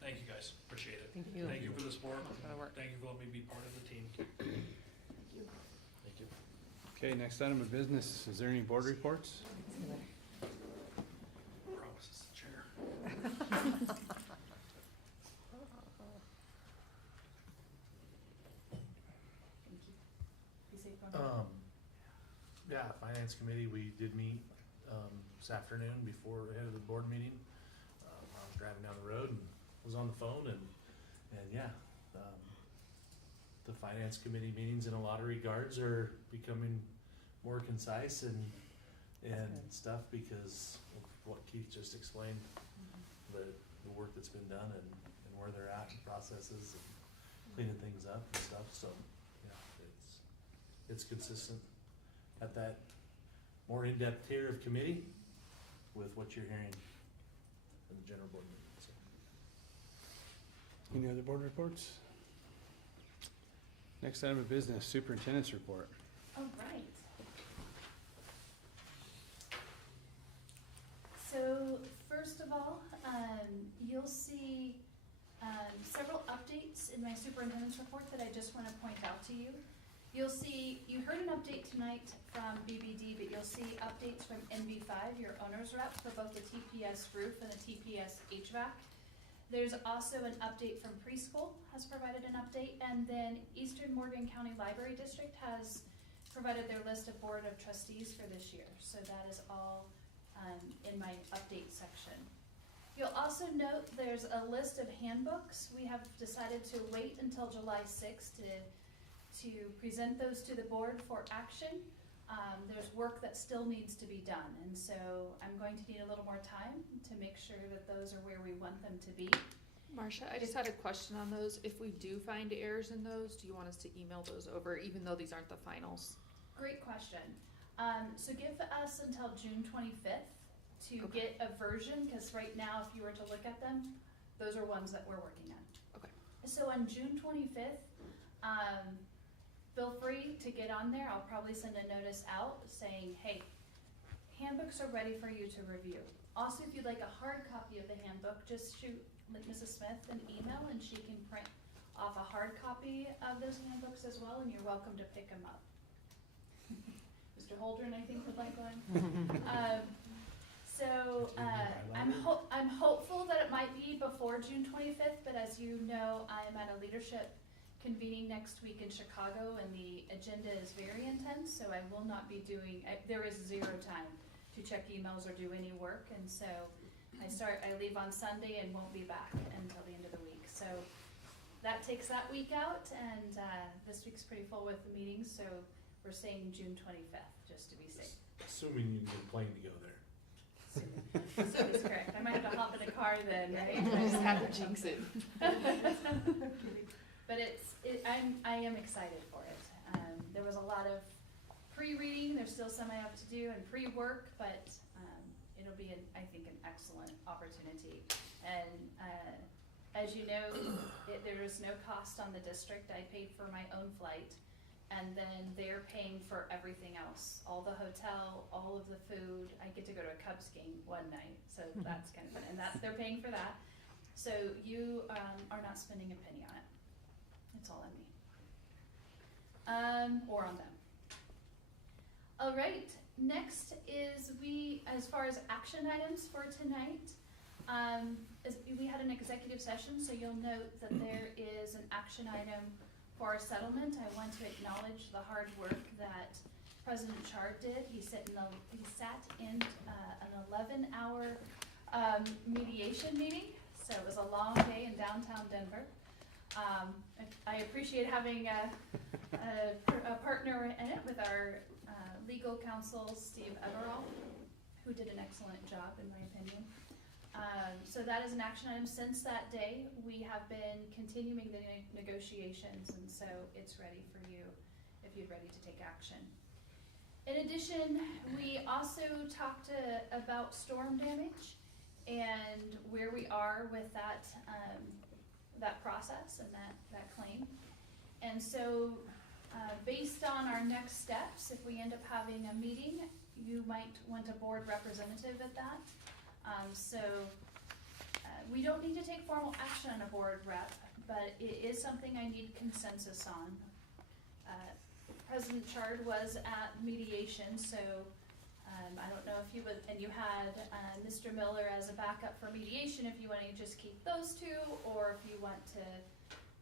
Thank you guys, appreciate it. Thank you. Thank you for the support. Gotta work. Thank you for letting me be part of the team. Thank you. Okay, next item of business, is there any board reports? Promise it's the chair. Thank you. Be safe going home. Yeah, finance committee, we did meet, this afternoon before, ahead of the board meeting. I was driving down the road and was on the phone and yeah, the finance committee meetings in a lot of regards are becoming more concise and stuff because of what Keith just explained, the work that's been done and where they're at in processes and cleaning things up and stuff, so, yeah, it's consistent at that more in-depth tier of committee with what you're hearing in the general board meeting, so. Any other board reports? Next item of business, superintendent's report. All right. So in my superintendent's report that I just want to point out to you. You'll see, you heard an update tonight from BBD, but you'll see updates from NV5, your owner's rep, for both the TPS roof and the TPS HVAC. There's also an update from preschool, has provided an update, and then Eastern Morgan County Library District has provided their list of board of trustees for this year. So that is all in my update section. You'll also note there's a list of handbooks. We have decided to wait until July 6th to present those to the board for action. There's work that still needs to be done, and so I'm going to need a little more time to make sure that those are where we want them to be. Marcia, I just had a question on those. If we do find errors in those, do you want us to email those over, even though these aren't the finals? Great question. So give us until June 25th to Okay. get a version, because right now, if you were to look at them, those are ones that we're working on. Okay. So on June 25th, feel free to get on there. I'll probably send a notice out saying, hey, handbooks are ready for you to review. Also, if you'd like a hard copy of the handbook, just shoot like Mrs. Smith an email and she can print off a hard copy of those handbooks as well, and you're welcome to pick them up. Mr. Holdren, I think, would like one. I'm hopeful that it might be before June 25th, but as you know, I am at a leadership convening next week in Chicago, and the agenda is very intense, so I will not be doing, there is zero time to check emails or do any work, and so I leave on Sunday and won't be back until the end of the week. So that takes that week out, and this week's pretty full with the meetings, so we're saying June 25th, just to be safe. Assuming you can get a plane to go there. So is correct. I might have to hop in a car then, right? I just have to jinx it. But I am excited for it. There was a lot of pre-reading. There's still some I have to do, and pre-work, but it'll be, I think, an excellent opportunity. And as you know, there is no cost on the district. I paid for my own flight, and then they're paying for everything else. All the hotel, all of the food. I get to go to a Cubs game one night, so that's kind of fun. And they're paying for that. So you are not spending a penny on it. It's all on me. Or on them. All right, next is as far as action items for tonight, we had an executive session, so you'll note that there is an action item for our settlement. I want to acknowledge the hard work that President Chard did. He sat in an 11-hour mediation meeting, so it was a long day in downtown Denver. I appreciate having a partner in it with our legal counsel, Steve Everall, who did an excellent job, in my opinion. So that is an action item. Since that day, we have been continuing the negotiations, and so it's ready for you if you're ready to take action. In addition, we also talked about storm damage and where we are with that process and that claim. And so based on our next steps, if we end up having a meeting, you might want a board representative at that. We don't need to take formal action on a board rep, but it is something I need consensus on. President Chard was at mediation, so I don't know if you would, and you had Mr. Miller as a backup for mediation, if you want to just keep those two, or if you want to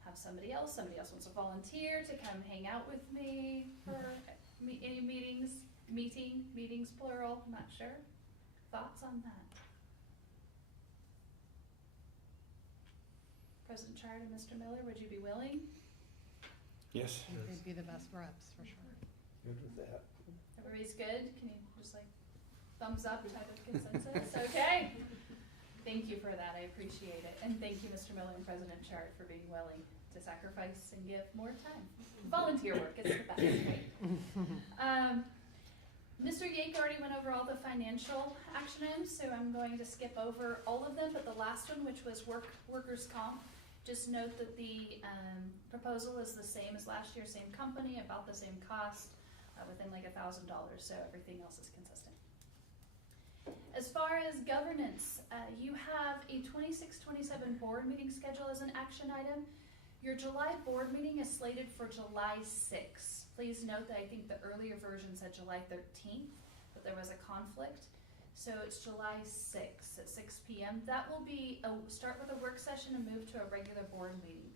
have somebody else wants to volunteer to come hang out with me for any meetings plural, I'm not sure. Thoughts on that? President Chard and Mr. Miller, would you be willing? Yes. They'd be the best reps, for sure. Good with that. Everybody's good? Can you just like thumbs up type of consensus? Okay. Thank you for that. I appreciate it. And thank you, Mr. Miller and President Chard, for being willing to sacrifice and give more time. Volunteer work is the best, right? Mr. Yake already went over all the financial action items, so I'm going to skip over all of them, but the last one, which was workers' comp, just note that the proposal is the same as last year, same company, about the same cost, within like $1,000, so everything else is consistent. As far as governance, you have a 26-27 board meeting schedule as an action item. Your July board meeting is slated for July 6th. Please note that I think the earlier version said July 13th, but there was a conflict. So it's July 6th at 6 p.m. That will be start with a work session and move to a regular board meeting.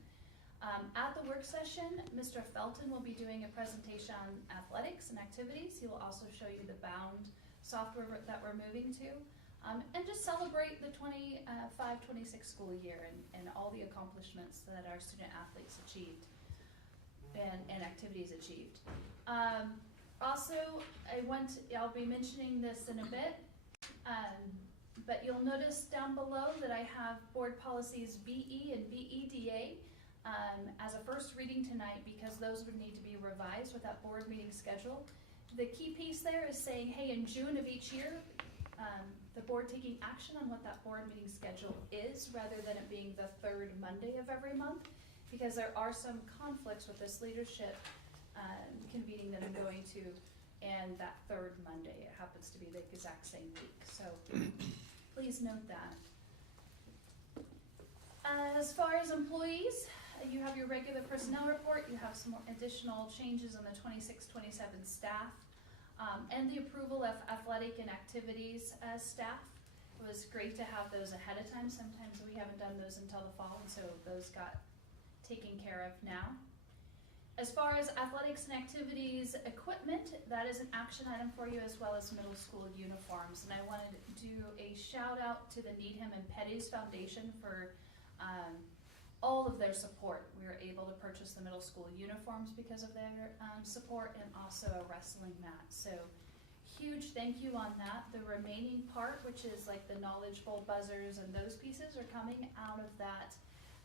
At the work session, Mr. Felton will be doing a presentation on athletics and activities. He will also show you the Bound software that we're moving to. And just celebrate the 25-26 school year and all the accomplishments that our student athletes achieved and activities achieved. Also, I'll be mentioning this in a bit, but you'll notice down below that I have board policies BE and BEDA as a first reading tonight, because those would need to be revised with that board meeting schedule. The key piece there is saying, hey, in June of each year, the board taking action on what that board meeting schedule is, rather than it being the third Monday of every month, because there are some conflicts with this leadership convening that I'm going to, and that third Monday, it happens to be the exact same week. So please note that. As far as employees, you have your regular personnel report. You have some more additional changes on the 26-27 staff, and the approval of athletic and activities staff. It was great to have those ahead of time. Sometimes we haven't done those until the fall, and so those got taken care of now. As far as athletics and activities equipment, that is an action item for you, as well as middle school uniforms. And I wanted to do a shout out to the Needham and Petty's Foundation for all of their support. We were able to purchase the middle school uniforms because of their support, and also a wrestling mat. So huge thank you on that. The remaining part, which is like the knowledge bowl buzzers and those pieces, are coming out of that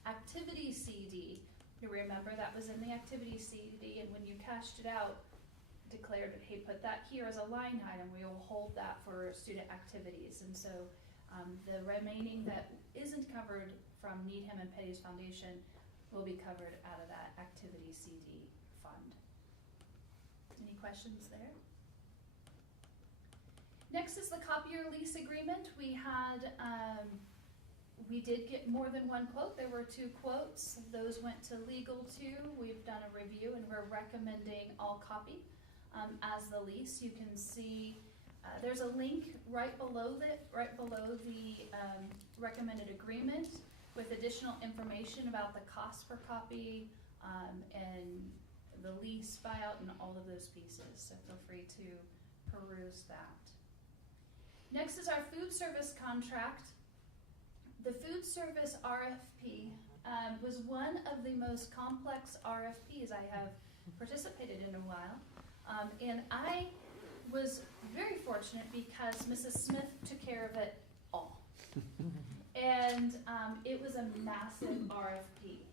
activity CD. You remember that was in the activity CD, and when you cashed it out, declared, hey, put that here as a line item. We will hold that for student activities. And so the remaining that isn't covered from Needham and Petty's Foundation will be covered out of that activity CD fund. Any questions there? Next is the copier lease agreement. We did get more than one quote. There were 2 quotes. Those went to legal too. We've done a review, and we're recommending all copy as the lease. You can see there's a link right below the recommended agreement with additional information about the cost per copy and the lease buyout and all of those pieces. So feel free to peruse that. Next is our food service contract. The food service RFP was one of the most complex RFPs I have participated in a while. And I was very fortunate because Mrs. Smith took care of it all. And it was a massive RFP.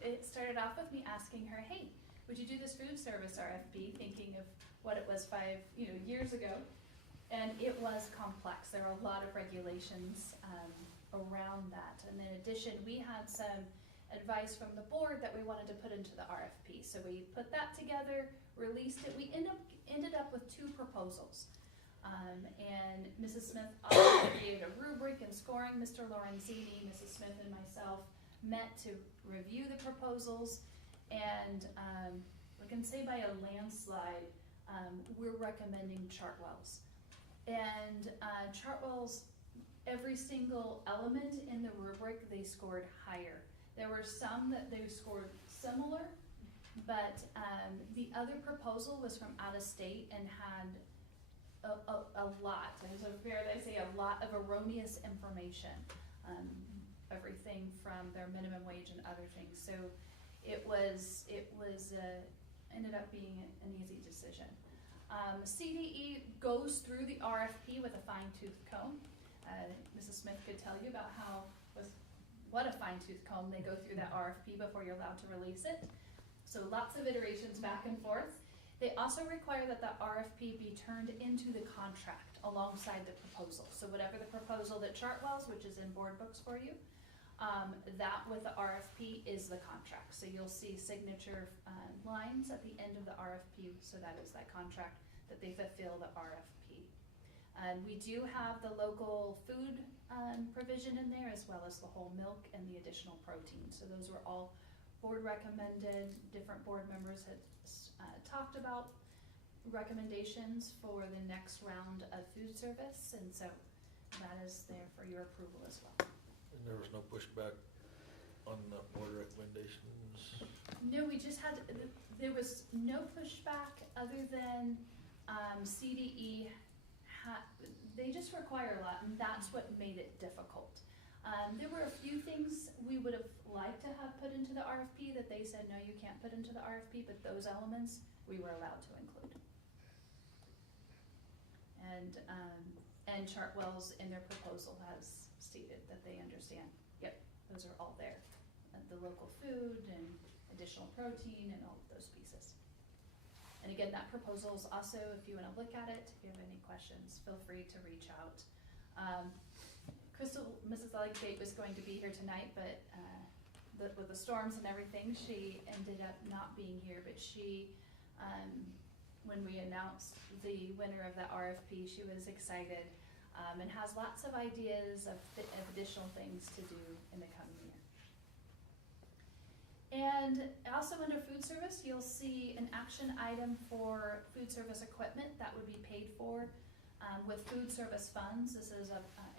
It started off with me asking her, hey, would you do this food service RFP, thinking of what it was 5 years ago. And it was complex. There are a lot of regulations around that. And in addition, we had some advice from the board that we wanted to put into the RFP. So we put that together, released it. We ended up with 2 proposals. And Mrs. Smith also created a rubric and scoring. Mr. Lorenzini, Mrs. Smith, and myself met to review the proposals. And we can say by a landslide, we're recommending Chartwell's. And Chartwell's, every single element in the rubric, they scored higher. There were some that they scored similar, but the other proposal was from out of state and had a lot, and so fair that I say a lot of erroneous information. Everything from their minimum wage and other things. So it ended up being an easy decision. CDE goes through the RFP with a fine-tooth comb. Mrs. Smith could tell you about what a fine-tooth comb they go through that RFP before you're allowed to release it. So lots of iterations back and forth. They also require that the RFP be turned into the contract alongside the proposal. So whatever the proposal that Chartwell's, which is in board books for you, that with the RFP is the contract. So you'll see signature lines at the end of the RFP. So that is that contract that they fulfill the RFP. We do have the local food provision in there, as well as the whole milk and the additional protein. So those were all board recommended, different board members had talked about recommendations for the next round of food service, and so that is there for your approval as well. And there was no pushback on the board recommendations? No, we just had, there was no pushback other than CDE, they just require a lot, and that's what made it difficult. There were a few things we would have liked to have put into the RFP that they said, no, you can't put into the RFP, but those elements we were allowed to include. And Chartwell's in their proposal has stated that they understand, yep, those are all there. The local food and additional protein and all of those pieces. And again, that proposal is also, if you wanna look at it, if you have any questions, feel free to reach out. Crystal, Mrs. Legate was going to be here tonight, but with the storms and everything, she ended up not being here, but she, when we announced the winner of the RFP, she was excited and has lots of ideas of additional things to do in the coming year. And also under food service, you'll see an action item for food service equipment that would be paid for with food service funds. This is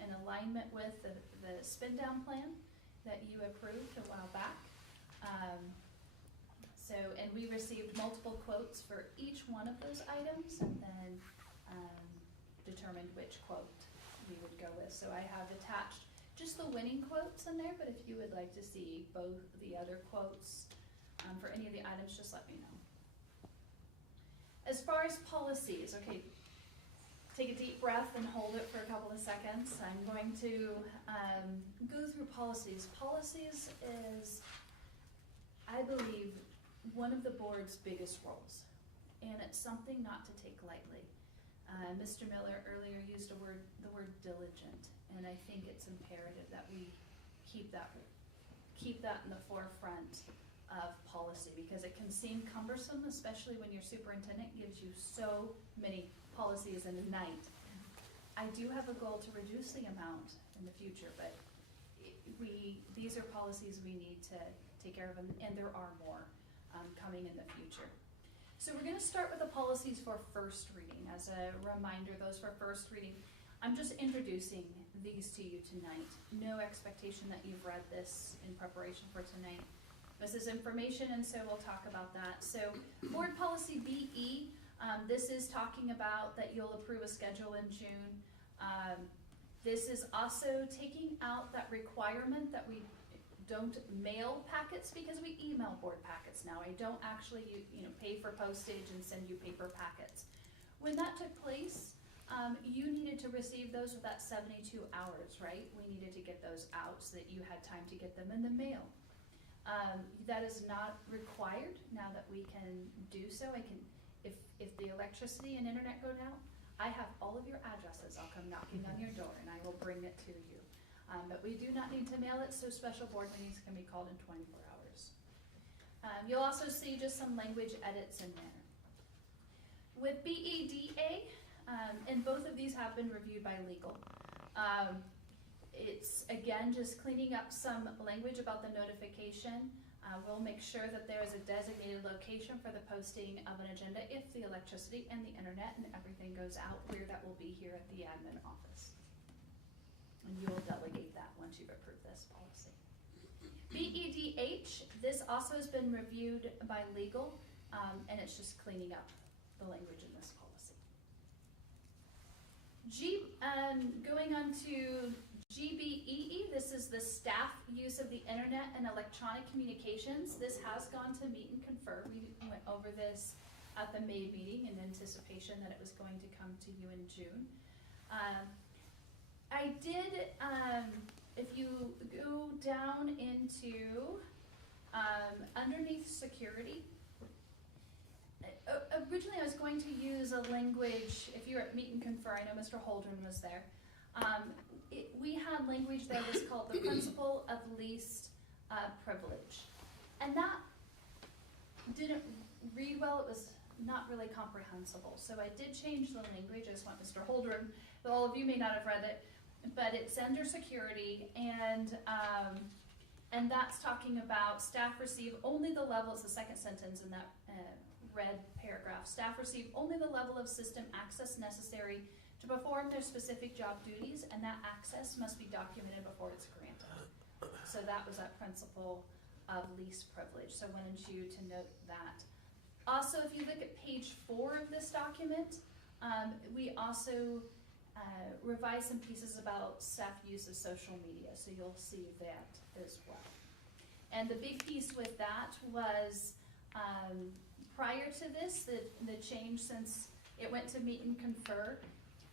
in alignment with the spin down plan that you approved a while back. And we received multiple quotes for each one of those items and then determined which quote we would go with. So I have attached just the winning quotes in there, but if you would like to see both the other quotes for any of the items, just let me know. As far as policies, okay, take a deep breath and hold it for a couple of seconds. I'm going to go through policies. Policies is, I believe, one of the board's biggest roles, and it's something not to take lightly. Mr. Miller earlier used the word diligent, and I think it's imperative that we keep that in the forefront of policy, because it can seem cumbersome, especially when your superintendent gives you so many policies in a night. I do have a goal to reduce the amount in the future, but these are policies we need to take care of, and there are more coming in the future. So we're going to start with the policies for first reading. As a reminder, those for first reading, I'm just introducing these to you tonight. No expectation that you've read this in preparation for tonight. This is information, and so we'll talk about that. So board policy BE, this is talking about that you'll approve a schedule in June. This is also taking out that requirement that we don't mail packets, because we email board packets now. I don't actually pay for postage and send you paper packets. When that took place, you needed to receive those with that 72 hours, right? We needed to get those out so that you had time to get them in the mail. That is not required now that we can do so. I can, if the electricity and internet go down, I have all of your addresses. I'll come knocking on your door and I will bring it to you. But we do not need to mail it, so special board meetings can be called in 24 hours. You'll also see just some language edits in there. With BEDA, and both of these have been reviewed by legal. It's, again, just cleaning up some language about the notification. We'll make sure that there is a designated location for the posting of an agenda if the electricity and the internet and everything goes out, where that will be here at the admin office. And you will delegate that once you've approved this policy. BEDH, this also has been reviewed by legal, and it's just cleaning up the language in this policy. Going on to GBEE, this is the staff use of the internet and electronic communications. This has gone to meet and confer. We went over this at the May meeting in anticipation that it was going to come to you in June. I did, if you go down into underneath security, originally I was going to use a language, if you're at meet and confer, I know Mr. Holdren was there. We had language that was called the principle of least privilege. And that didn't read well, it was not really comprehensible. So I did change the language. I just want Mr. Holdren, all of you may not have read it, but it's under security, and And that's talking about staff receive only the level, it's the second sentence in that red paragraph. Staff receive only the level of system access necessary to perform their specific job duties, and that access must be documented before it's granted. So that was that principle of least privilege. So I wanted you to note that. Also, if you look at page 4 of this document, we also revise some pieces about staff use of social media, so you'll see that as well. And the big piece with that was prior to this, the change since it went to Meet and Confer,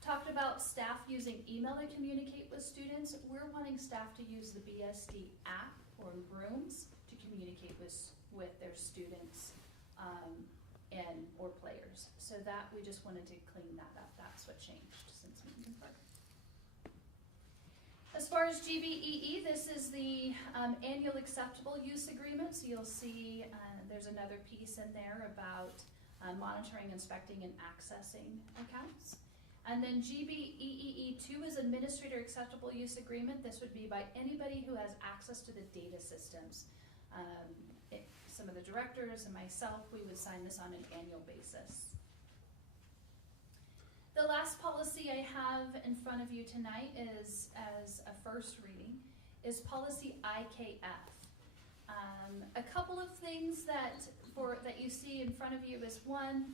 talked about staff using email to communicate with students. We're wanting staff to use the BSD app or rooms to communicate with their students and or players. So that we just wanted to clean that up. That's what changed since Meet and Confer. As far as GBEE, this is the annual acceptable use agreement. So you'll see there's another piece in there about monitoring, inspecting, and accessing accounts. And then GBEE2 is administrator acceptable use agreement. This would be by anybody who has access to the data systems. Some of the directors and myself, we would sign this on an annual basis. The last policy I have in front of you tonight is, as a first reading, is policy IKF. A couple of things that you see in front of you is one,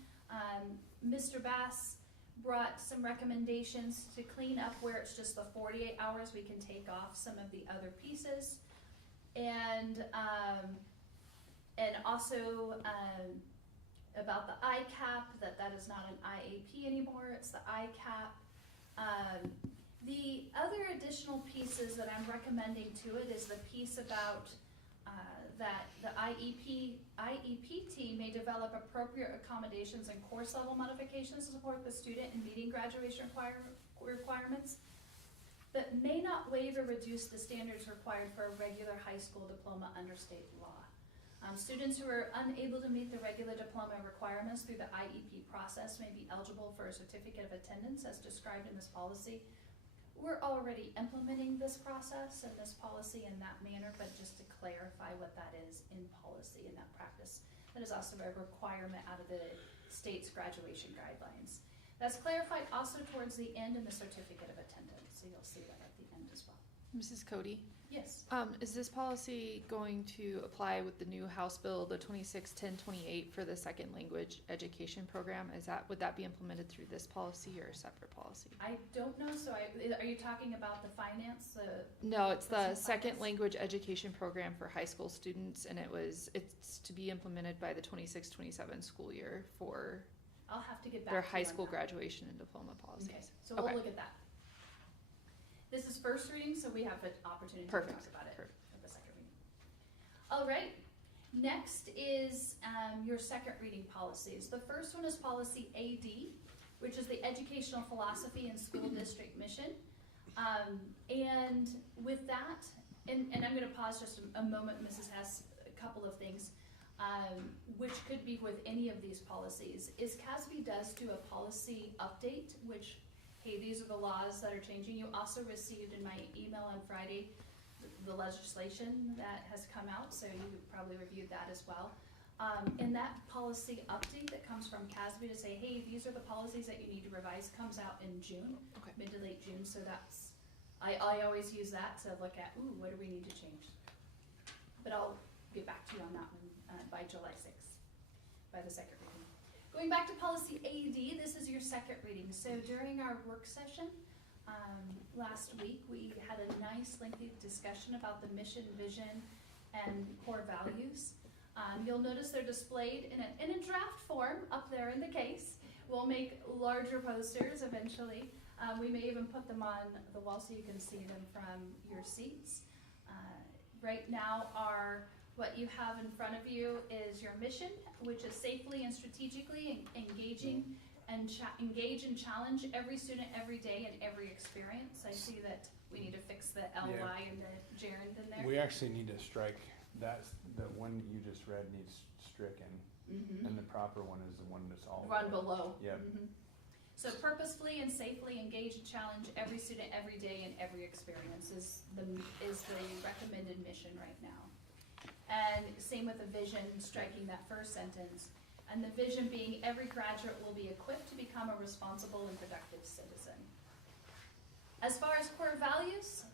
Mr. Bass brought some recommendations to clean up where it's just the 48 hours. We can take off some of the other pieces. And also about the ICAP, that is not an IAP anymore, it's the ICAP. The other additional pieces that I'm recommending to it is the piece about that the IEP team may develop appropriate accommodations and course level modifications to support the student in meeting graduation requirements, but may not waive or reduce the standards required for a regular high school diploma under state law. Students who are unable to meet the regular diploma requirements through the IEP process may be eligible for a certificate of attendance as described in this policy. We're already implementing this process and this policy in that manner, but just to clarify what that is in policy and that practice, that is also a requirement out of the state's graduation guidelines. That's clarified also towards the end in the certificate of attendance, so you'll see that at the end as well. Mrs. Cody? Yes. Is this policy going to apply with the new House Bill, the 261028 for the second language education program? Would that be implemented through this policy or a separate policy? I don't know, so are you talking about the finance? No, it's the What's in second finance? language education program for high school students, and it's to be implemented by the 26-27 school year for I'll have to get back their to you high on school that. graduation and diploma policies. Okay, so we'll Okay. look at that. This is first reading, so we have an opportunity Perfect, to talk about it perfect. at the second reading. All right, next is your second reading policies. The first one is policy AD, which is the educational philosophy and school district mission. And with that, and I'm gonna pause just a moment, Mrs. Hess, a couple of things, which could be with any of these policies, is CASB does do a policy update, which, hey, these are the laws that are changing. You also received in my email on Friday the legislation that has come out, so you probably reviewed that as well. And that policy update that comes from CASB to say, hey, these are the policies that you need to revise, comes out in June, Okay. mid to late June, so that's, I always use that to look at, ooh, what do we need to change? But I'll get back to you on that one by July 6th, by the second reading. Going back to policy AD, this is your second reading. So during our work session last week, we had a nice lengthy discussion about the mission, vision, and core values. You'll notice they're displayed in a draft form up there in the case. We'll make larger posters eventually. We may even put them on the wall so you can see them from your seats. Right now, what you have in front of you is your mission, which is safely and strategically engage and challenge every student every day and every experience. I see that we need to fix the LY and the gerund in there. We actually need to strike that, the one you just read needs stricken, Mhm. and the proper one is the one that's all. Run below. Yep. Mhm. So purposefully and safely engage and challenge every student every day in every experience is the recommended mission right now. And same with the vision, striking that first sentence. And the vision being every graduate will be equipped to become a responsible and productive citizen. As far as core values,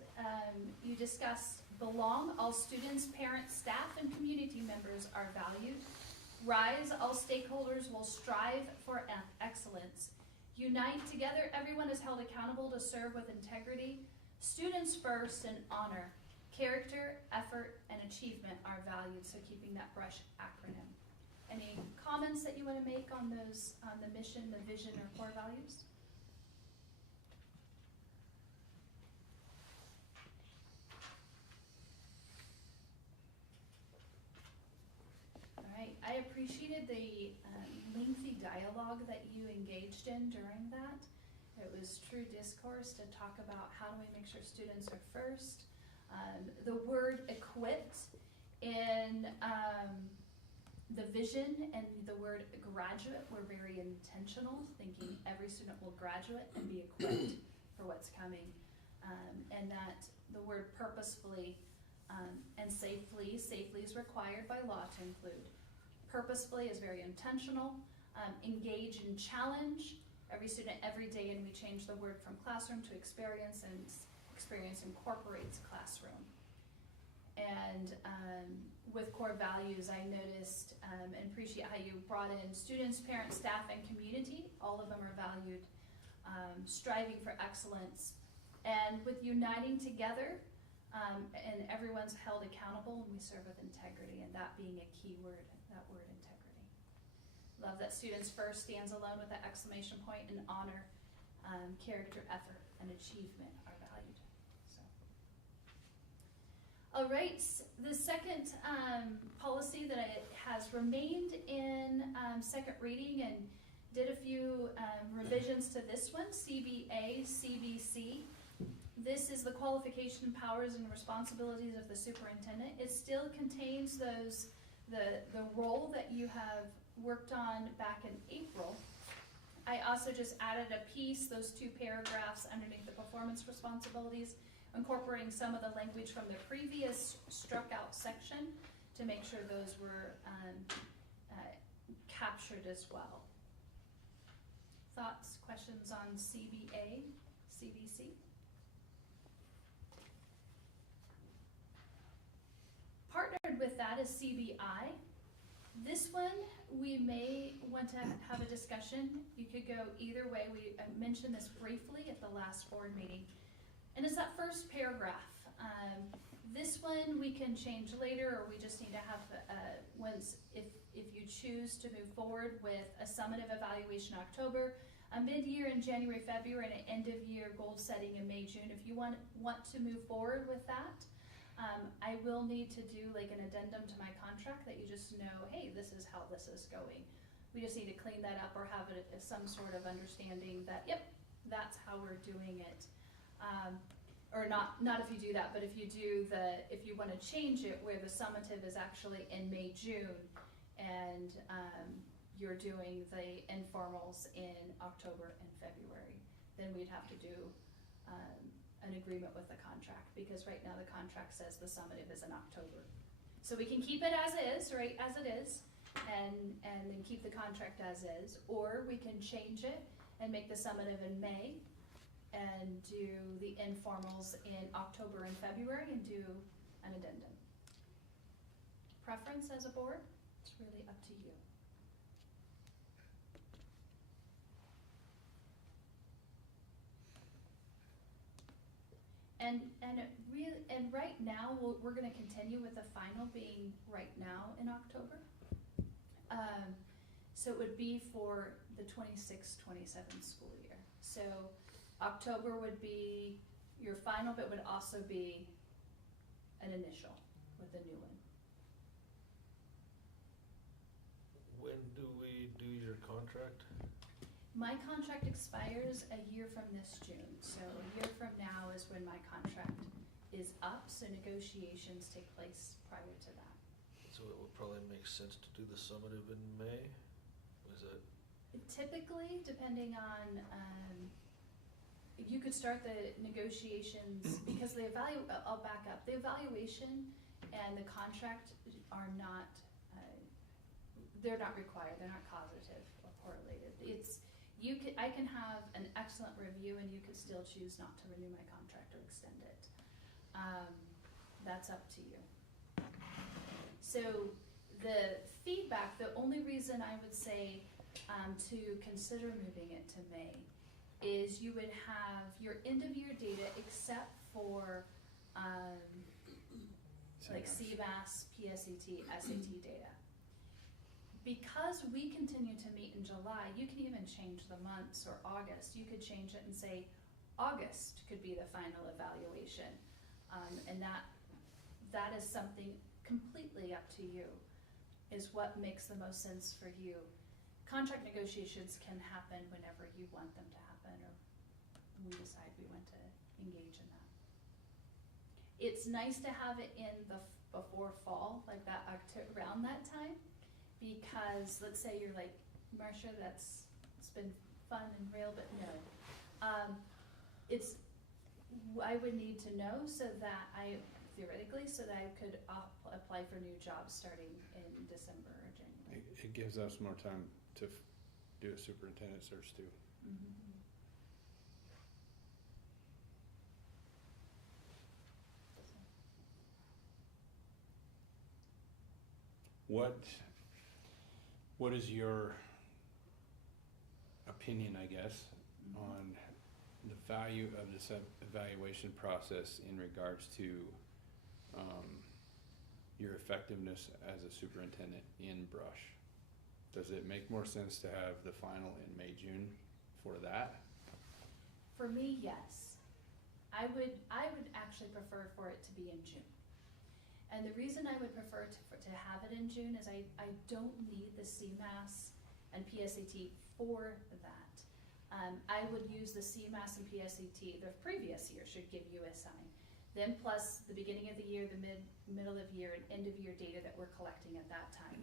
you discussed belong, all students, parents, staff, and community members are valued. Rise, all stakeholders will strive for excellence. Unite, together everyone is held accountable to serve with integrity. Students first and honor. Character, effort, and achievement are valued, so keeping that BRUSH acronym. Any comments that you want to make on those, on the mission, the vision, or core values? All right, I appreciated the lengthy dialogue that you engaged in during that. It was true discourse to talk about how do we make sure students are first. The word equipped in the vision and the word graduate were very intentional, thinking every student will graduate and be equipped for what's coming. And that the word purposefully and safely is required by law to include. Purposefully is very intentional. Engage and challenge every student every day, and we change the word from classroom to experience, and experience incorporates classroom. And with core values, I noticed and appreciate how you brought in students, parents, staff, and community. All of them are valued. Striving for excellence. And with uniting together, and everyone's held accountable, and we serve with integrity, and that being a key word, that word integrity. Love that students first stands alone with that exclamation point, and honor, character, effort, and achievement are valued. So. All right, the second policy that has remained in second reading and did a few revisions to this one, CBA, CBC. This is the qualification, powers, and responsibilities of the superintendent. It still contains those, the role that you have worked on back in April. I also just added a piece, those 2 paragraphs underneath the performance responsibilities, incorporating some of the language from the previous struck out section to make sure those were captured as well. Thoughts, questions on CBA, CBC? Partnered with that is CBI. This one, we may want to have a discussion. You could go either way. We mentioned this briefly at the last board meeting. And it's that first paragraph. This one we can change later, or we just need to have, if you choose to move forward with a summative evaluation in October, a mid-year in January, February, and an end-of-year goal setting in May, June. If you want to move forward with that, I will need to do like an addendum to my contract that you just know, hey, this is how this is going. We just need to clean that up or have it as some sort of understanding that, yep, that's how we're doing it. Or not if you do that, but if you do if you want to change it where the summative is actually in May, June, and you're doing the informals in October and February, then we'd have to do an agreement with the contract, because right now the contract says the summative is in October. So we can keep it as is, right, as it is, and then keep the contract as is, or we can change it and make the summative in May and do the informals in October and February and do an addendum. Preference as a board? It's really up to you. And right now, we're going to continue with the final being right now in October. So it would be for the 26-27 school year. So October would be your final, but would also be an initial with the new one. When do we do your contract? My contract expires a year from this June, so a year from now is when my contract is up, so negotiations take place prior to that. So it would probably make sense to do the summative in May? Was it? Typically, depending on, you could start the negotiations, because I'll back up, the evaluation and the contract are not, they're not required, they're not causative or correlated. I can have an excellent review and you could still choose not to renew my contract or extend it. That's up to you. So the feedback, the only reason I would say to consider moving it to May is you would have your end of year data except for like CMAS, PSAT, SAT data. Because we continue to meet in July, you can even change the months, or August. You could change it and say August could be the final evaluation. And that is something completely up to you, is what makes the most sense for you. Contract negotiations can happen whenever you want them to happen, or we decide we want to engage in that. It's nice to have it in before fall, like that around that time, because let's say you're like, Marcia, it's been fun and real, but no. I would need to know theoretically, so that I could apply for new jobs starting in December or January. It gives us more time to do a superintendent search too. Mm-hmm. What is your opinion, I guess, on the value of this evaluation process in regards to your effectiveness as a superintendent in brush? Does it make more sense to have the final in May, June for that? For me, yes. I would actually prefer for it to be in June. And the reason I would prefer to have it in June is I don't need the CMAS and PSAT for that. I would use the CMAS and PSAT, the previous year should give you a sign. Then plus the beginning of the year, the middle of year, and end of year data that we're collecting at that time.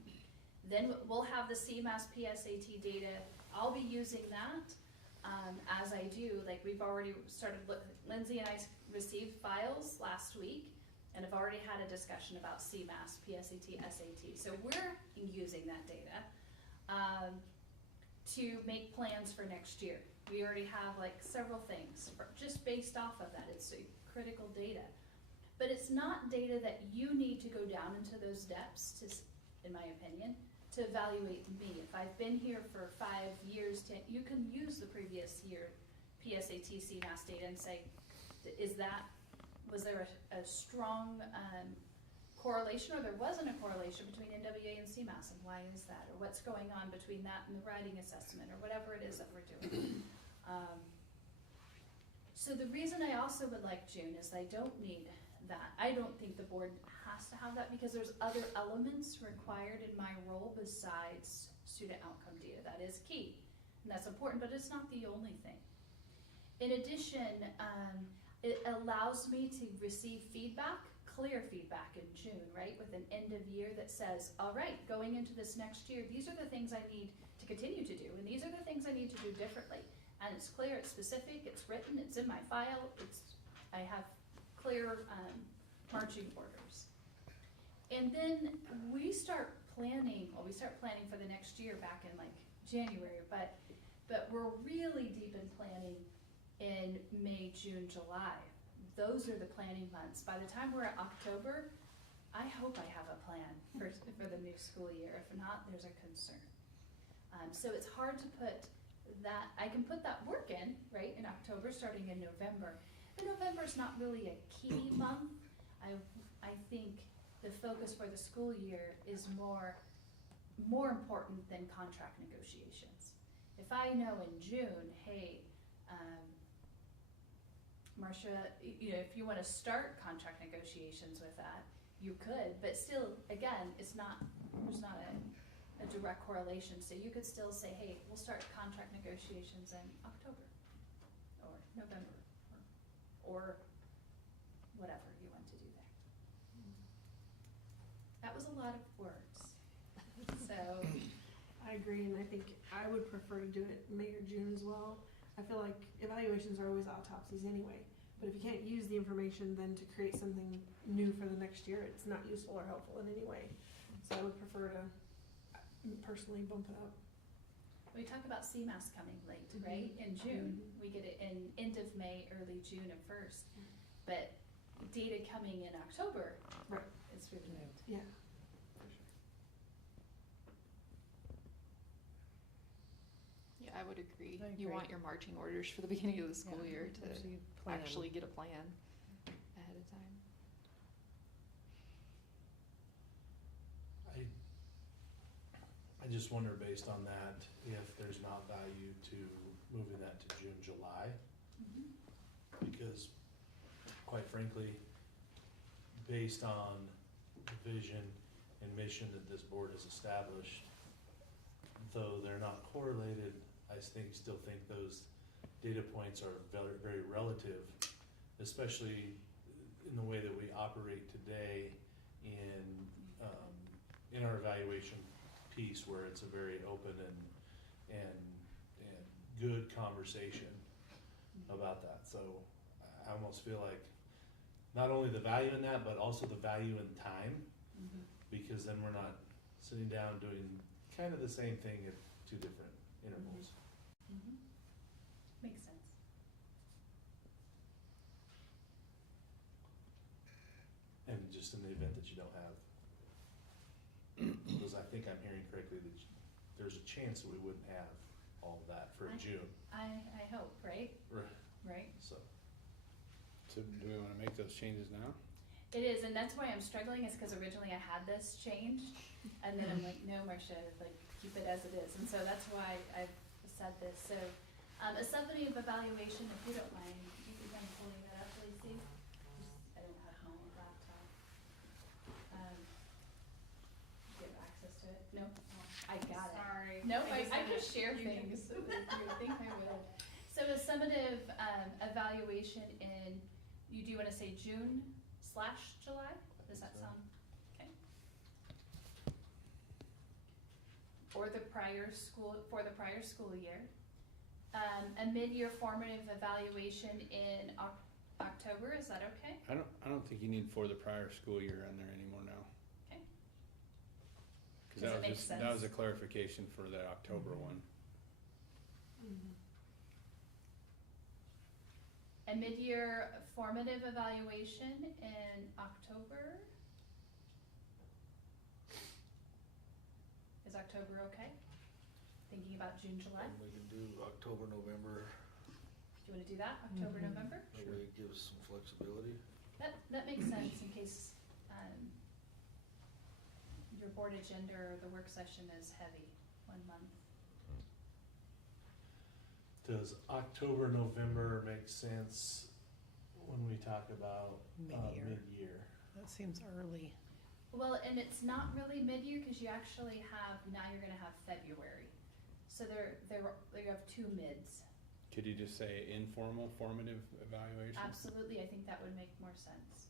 Then we'll have the CMAS PSAT data. I'll be using that as I do. Like we've already started, Lindsay and I received files last week and have already had a discussion about CMAS, PSAT, SAT. So we're using that data to make plans for next year. We already have like several things just based off of that. It's critical data. But it's not data that you need to go down into those depths to, in my opinion, to evaluate me. If I've been here for 5 years, you can use the previous year PSAT CMAS data and say, was there a strong correlation, or there wasn't a correlation between NWA and CMAS, and why is that? Or what's going on between that and the writing assessment, or whatever it is that we're doing. So the reason I also would like June is I don't need that. I don't think the board has to have that, because there's other elements required in my role besides student outcome data. That is key, and that's important, but it's not the only thing. In addition, it allows me to receive feedback, clear feedback in June, right? With an end of year that says, all right, going into this next year, these are the things I need to continue to do, and these are the things I need to do differently. And it's clear, it's specific, it's written, it's in my file, I have clear marching orders. And then we start planning for the next year back in like January, but we're really deep in planning in May, June, July. Those are the planning months. By the time we're at October, I hope I have a plan for the new school year. If not, there's a concern. So it's hard to put that, I can put that work in, right, in October, starting in November. But November's not really a key month. I think the focus for the school year is more important than contract negotiations. If I know in June, hey, Marcia, if you want to start contract negotiations with that, you could, but still, again, there's not a direct correlation. So you could still say, hey, we'll start contract negotiations in October or November or whatever you want to do there. That was a lot of words. So I I agree, and I think I would prefer to do it May or June as well. I feel like evaluations are always autopsies anyway, but if you can't use the information then to create something new for the next year, it's not useful or helpful in any way. So I would prefer to personally bump it up. We talk about CMAS coming late, Mhm. right, in June. Mhm. We get it in end of May, early June at first. But data coming in October Right. is really late. Yeah. Yeah, I would agree. I You agree. want your marching orders for the beginning of the school Yeah, year to so you plan. actually get a plan ahead of time. I just wonder, based on that, if there's not value to moving that to June, July, Mhm. because quite frankly, based on the vision and mission that this board has established, though they're not correlated, I still think those data points are very, very relative, especially in the way that we operate today in our evaluation piece, where it's a very open and good conversation about that. So I almost feel like not only the value in that, but also the value in time, Mhm. because then we're not sitting down doing kind of the same thing at two different intervals. Mhm. Makes sense. And just in the event that you don't have, because I think I'm hearing correctly that there's a chance that we wouldn't have all of that for I- June, I hope, right? Right? so. So do we wanna make those changes now? It is, and that's why I'm struggling, is because originally I had this changed, and then I'm like, no, Marcia, like, keep it as it is, and so that's why I've said this. So, a summary of evaluation, if you don't mind, you can mind pulling that up, Lacey? I don't have my laptop. Do you have access to it? No? I got it. Sorry. No, I sent just it. share You can- things, so that you would think I will. So a summative, evaluation in, you do wanna say June/July? Does that sound, okay? Or the prior school, for the prior school year. A mid-year formative evaluation in October, is that okay? I don't think you need for the prior school year on there anymore now. Okay. Cause Does that it was make just, that was a sense? clarification for that October one. A mid-year formative evaluation in October. Is October okay? Thinking about June, July? And we can do October, November, Do you wanna do that, October, Mhm. November? that way it gives some flexibility. That makes sense in case, your board agenda or the work session is heavy one month. Does October, November make sense when we talk about Mid-year. mid-year? That seems early. Well, and it's not really mid-year, cause you actually have, now you're gonna have February. So you have two mids. Could you just say informal formative evaluation? Absolutely, I think that would make more sense.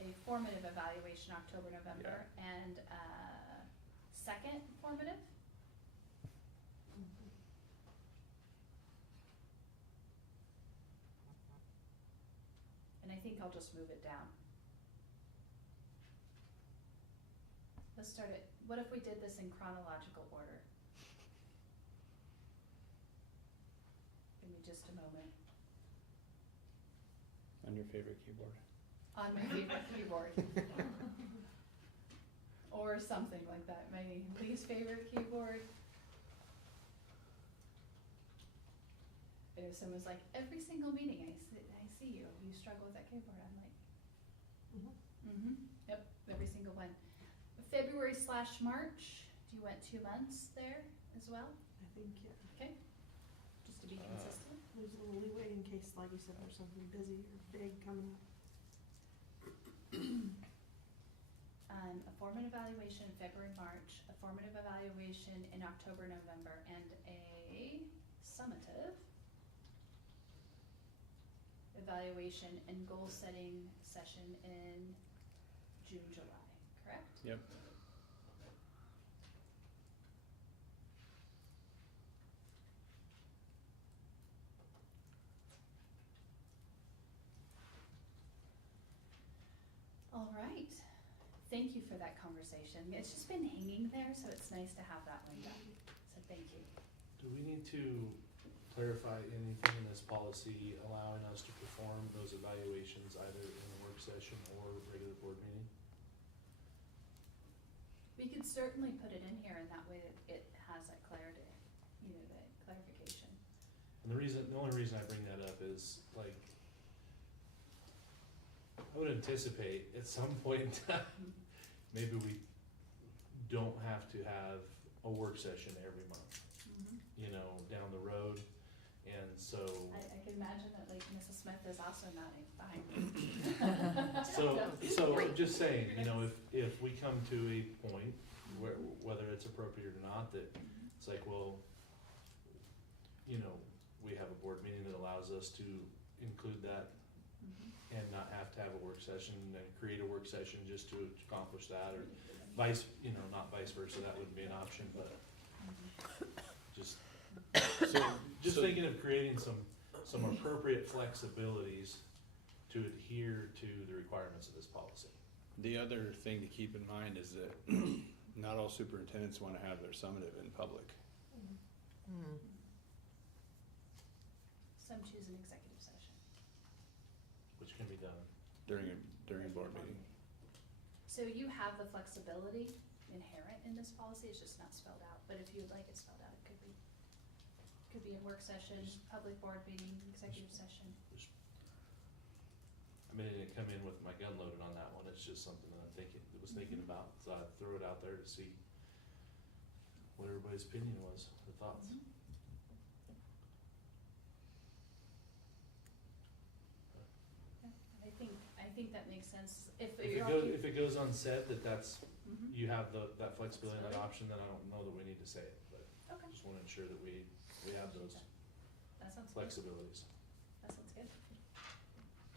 A formative evaluation, October, November, and second formative? And I think I'll just move it down. Let's start it, what if we did this in chronological order? Give me just a moment. On your favorite keyboard. On my favorite keyboard. Or something like that, my least favorite keyboard. If someone's like, every single meeting I see you, you struggle with that keyboard, I'm like, yep, every single one. February/March, do you want 2 months there as well? I think, yeah, Okay, just to be consistent. there's a little leeway in case, like you said, there's something busy or big coming up. A formative evaluation in February, March, a formative evaluation in October, November, and a summative evaluation and goal setting session in June, July, correct? Yep. thank you for that conversation. It's just been hanging there, so it's nice to have that one done. So thank you. Do we need to clarify anything in this policy allowing us to perform those evaluations either in a work session or regular board meeting? We could certainly put it in here, and that way it has that clarity, you know, that clarification. And the only reason I bring that up is like, I would anticipate at some point in time, maybe we don't have to have a work session every month, you know, down the road. And so, I can imagine that like Mrs. Smith is also nodding behind me. so just saying, you know, if we come to a point where, whether it's appropriate or not, that it's like, well, you know, we have a board meeting that allows us to include that and not have to have a work session and create a work session just to accomplish that, or not vice versa, that wouldn't be an option, but just thinking of creating some appropriate flexibilities to adhere to the requirements of this policy. The other thing to keep in mind is that not all superintendents wanna have their summative in public. Some choose an executive session. Which can be done. During a board meeting. So you have the flexibility inherent in this policy, it's just not spelled out, but if you would like it spelled out, it could be. Could be in work session, public board meeting, executive session. I mean, I didn't come in with my gun loaded on that one, it's just something that was thinking about, so I threw it out there to see what everybody's opinion was, the thoughts. I think that makes sense. If If you're it goes unsaid that's, Mhm. you have that flexibility and that option, then I don't know that we need to say it, but Okay, just wanna ensure that we have those that sounds good. flexibilities. That sounds good.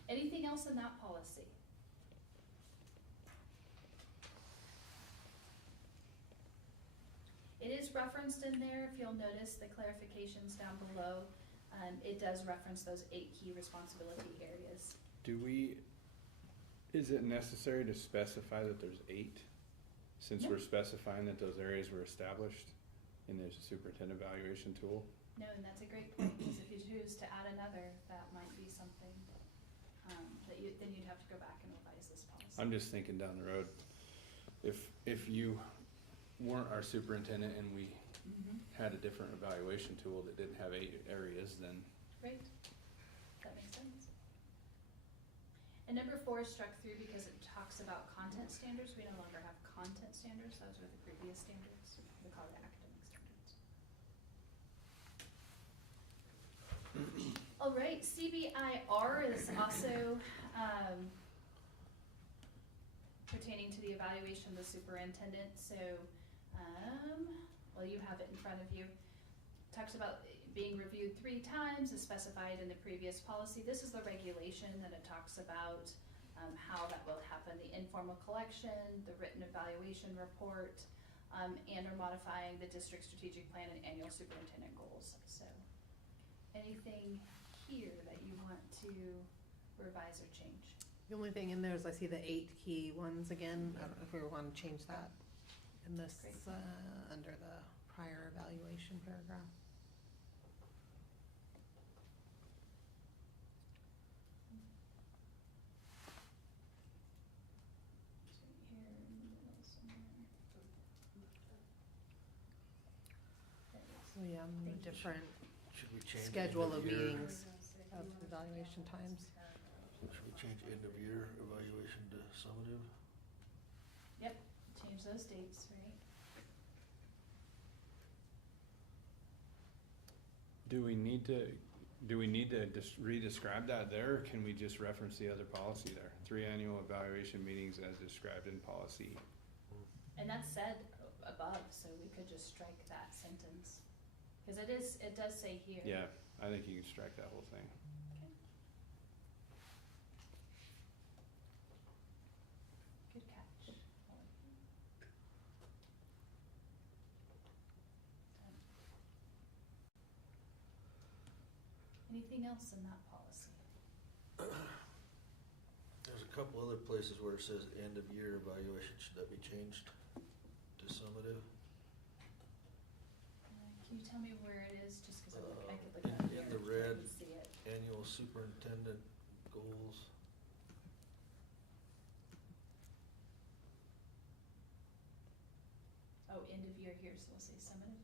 Anything else in that policy? It is referenced in there, if you'll notice the clarifications down below, it does reference those 8 key responsibility areas. Is it necessary to specify that there's 8? Since No. we're specifying that those areas were established in the superintendent evaluation tool? No, and that's a great point, because if you choose to add another, that might be something, then you'd have to go back and revise this policy. I'm just thinking down the road, if you weren't our superintendent and we had a different evaluation tool that didn't have 8 areas, then Great, that makes sense. And number 4 is struck through because it talks about content standards. We no longer have content standards, those were the previous standards. We call it academic standards. All right, CBIR is also pertaining to the evaluation of the superintendent. So, well, you have it in front of you. Talks about being reviewed 3 times as specified in the previous policy. This is the regulation that it talks about how that will happen, the informal collection, the written evaluation report, and are modifying the district strategic plan and annual superintendent goals. So anything here that you want to revise or change? The only thing in there is I see the 8 key ones again. I don't know if we want to change that in this, Great. under the prior evaluation paragraph. Here in the middle somewhere. So yeah, the different Should we change? schedule end of year? meetings of evaluation times. Should we change end of year evaluation to summative? Yep, change those dates, right? do we need to just re-describe that there, or can we just reference the other policy there? 3 annual evaluation meetings as described in policy. And that's said above, so we could just strike that sentence. Cause it does say here. Yeah, I think you can strike that whole thing. Okay. Good catch. I like that. Done. Anything else in that policy? There's a couple other places where it says end of year evaluation, should that be changed to summative? Can you tell me where it is, just cause I could look In- at in it the here, I red. can see it. Annual superintendent goals. Oh, end of year here, so we'll say summative.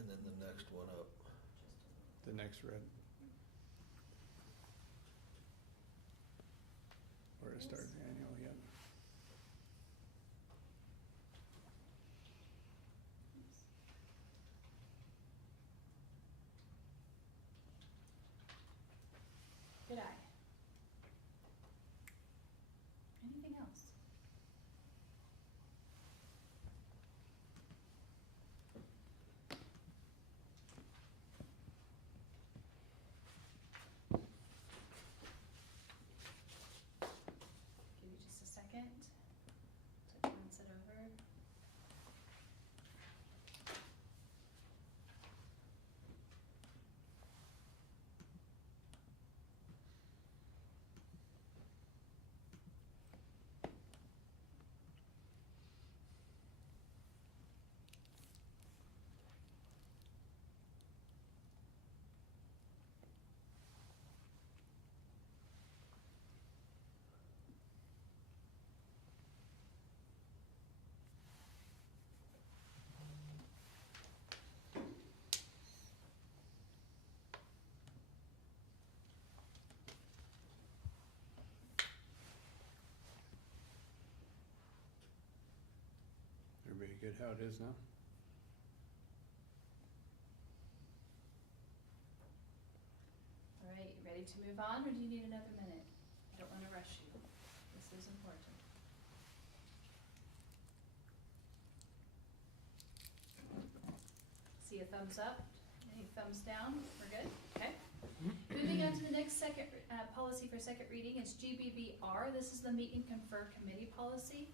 And then the next one up. The next red. Where it starts annual, yep. Good eye. Anything else? Give you just a second to glance it over. Everybody good how it is now? All right, you ready to move on, or do you need another minute? I don't wanna rush you. This is important. See a thumbs up, any thumbs down, we're good, okay? Moving on to the next policy for second reading is GBBR. This is the meet and confer committee policy.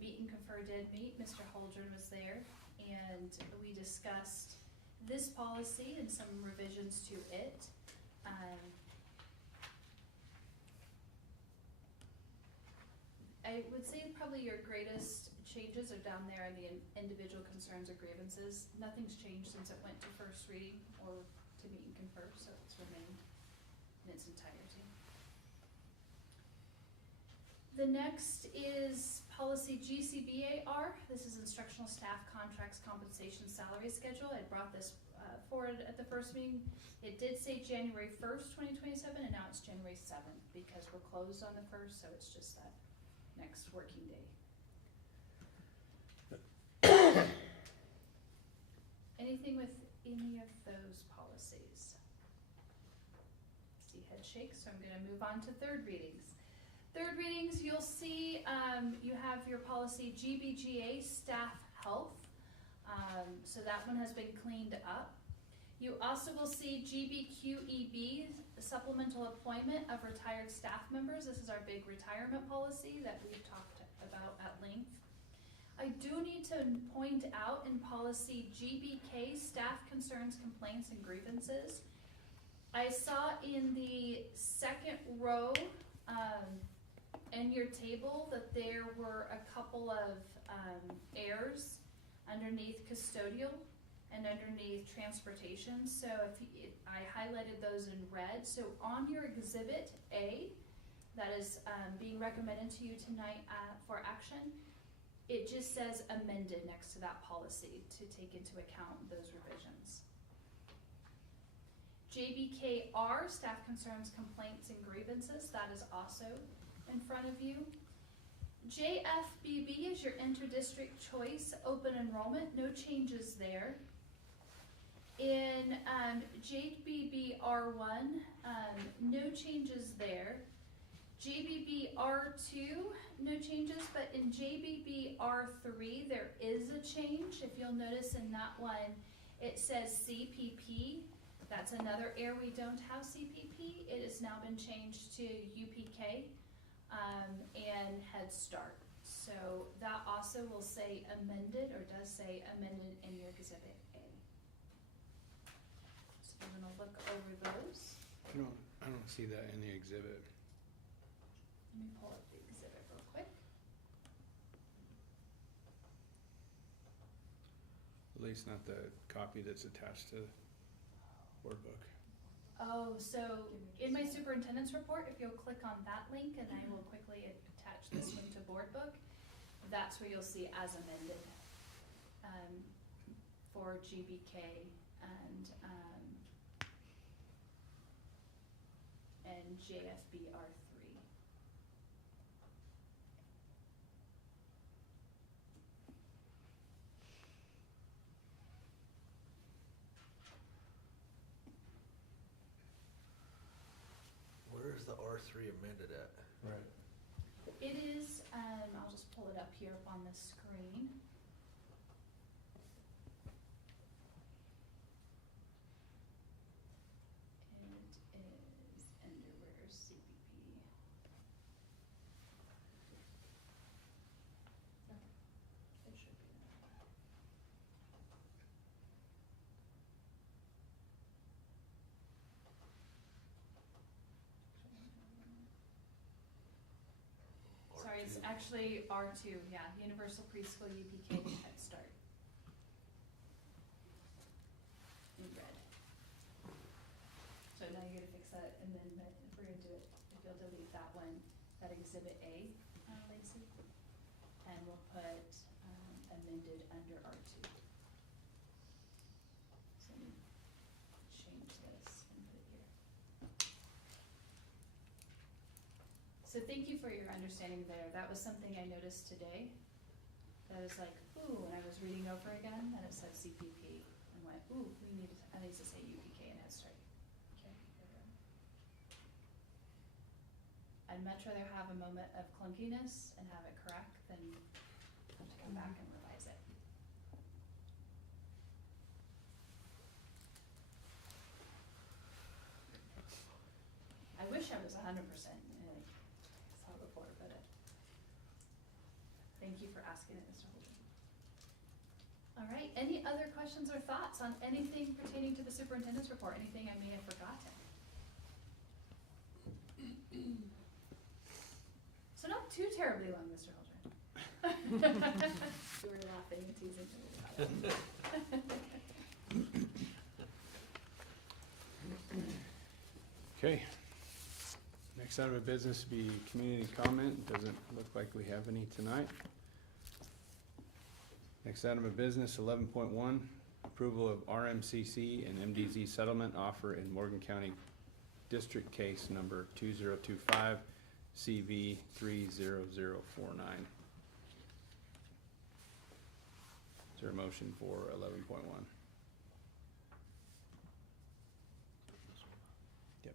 Meet and confer did meet, Mr. Holdren was there, and we discussed this policy and some revisions to it. I would say probably your greatest changes are down there in the individual concerns or grievances. Nothing's changed since it went to first reading or to meet and confer, so it's remained in its entirety. The next is policy GCBAR. This is instructional staff contracts, compensation, salary schedule. I brought this forward at the first meeting. It did say January 1st, 2027, and now it's January 7th because we're closed on the 1st, so it's just that next working day. Anything with any of those policies? See head shakes, so I'm gonna move on to third readings. Third readings, you'll see you have your policy GBGA, staff health. So that one has been cleaned up. You also will see GBQEB, supplemental appointment of retired staff members. This is our big retirement policy that we've talked about at length. I do need to point out in policy GBK, staff concerns, complaints, and grievances. I saw in the second row in your table that there were a couple of errors underneath custodial and underneath transportation. So I highlighted those in red. So on your exhibit A, that is being recommended to you tonight for action, it just says amended next to that policy to take into account those revisions. JBKR, staff concerns, complaints, and grievances, that is also in front of you. JFBB is your interdistrict choice open enrollment, no changes there. In JBBR1, no changes there. JBBR2, no changes, but in JBBR3, there is a change. If you'll notice in that one, it says CPP. That's another area we don't have CPP. It has now been changed to UPK and Head Start. So that also will say amended, or does say amended in your Exhibit A. I'm gonna look over those. I don't see that in the exhibit. Let me pull up the exhibit real quick. At least not the copy that's attached to the board book. Oh, so in my superintendent's report, if you'll click on that link and I will quickly attach this one to board book, that's where you'll see as amended, for GBK and JFBR3. Where is the R3 amended at? Right. It is, I'll just pull it up here up on the screen. It is under where's CPP? It should be there. Sorry, it's actually R2, yeah, Universal Preschool UPK Head Start. In red. So now you gotta fix that, and then if we're gonna do it, if you'll delete that one, that exhibit A, Lacey, and we'll put, amended under R2. So let me change this and put it here. So thank you for your understanding there. That was something I noticed today. That I was like, ooh, when I was reading over again, and it said CPP, and went, ooh, I need to say UPK and Head Start. Okay, here we go. I'd much rather have a moment of clunkiness and have it correct than have to come back and revise it. I wish I was 100%, like, saw before, but thank you for asking it, Mr. Holden. All right, any other questions or thoughts on anything pertaining to the superintendent's report, anything I may have forgotten? So not too terribly long, Mr. Holdren. You were laughing and teasing me about it. Okay. Next item of business will be community comment. Doesn't look like we have any tonight. Next item of business, 11.1, approval of RMCC and MDZ settlement offer in Morgan County District Case number 2025 CV 30049. Is there a motion for 11.1? Yep.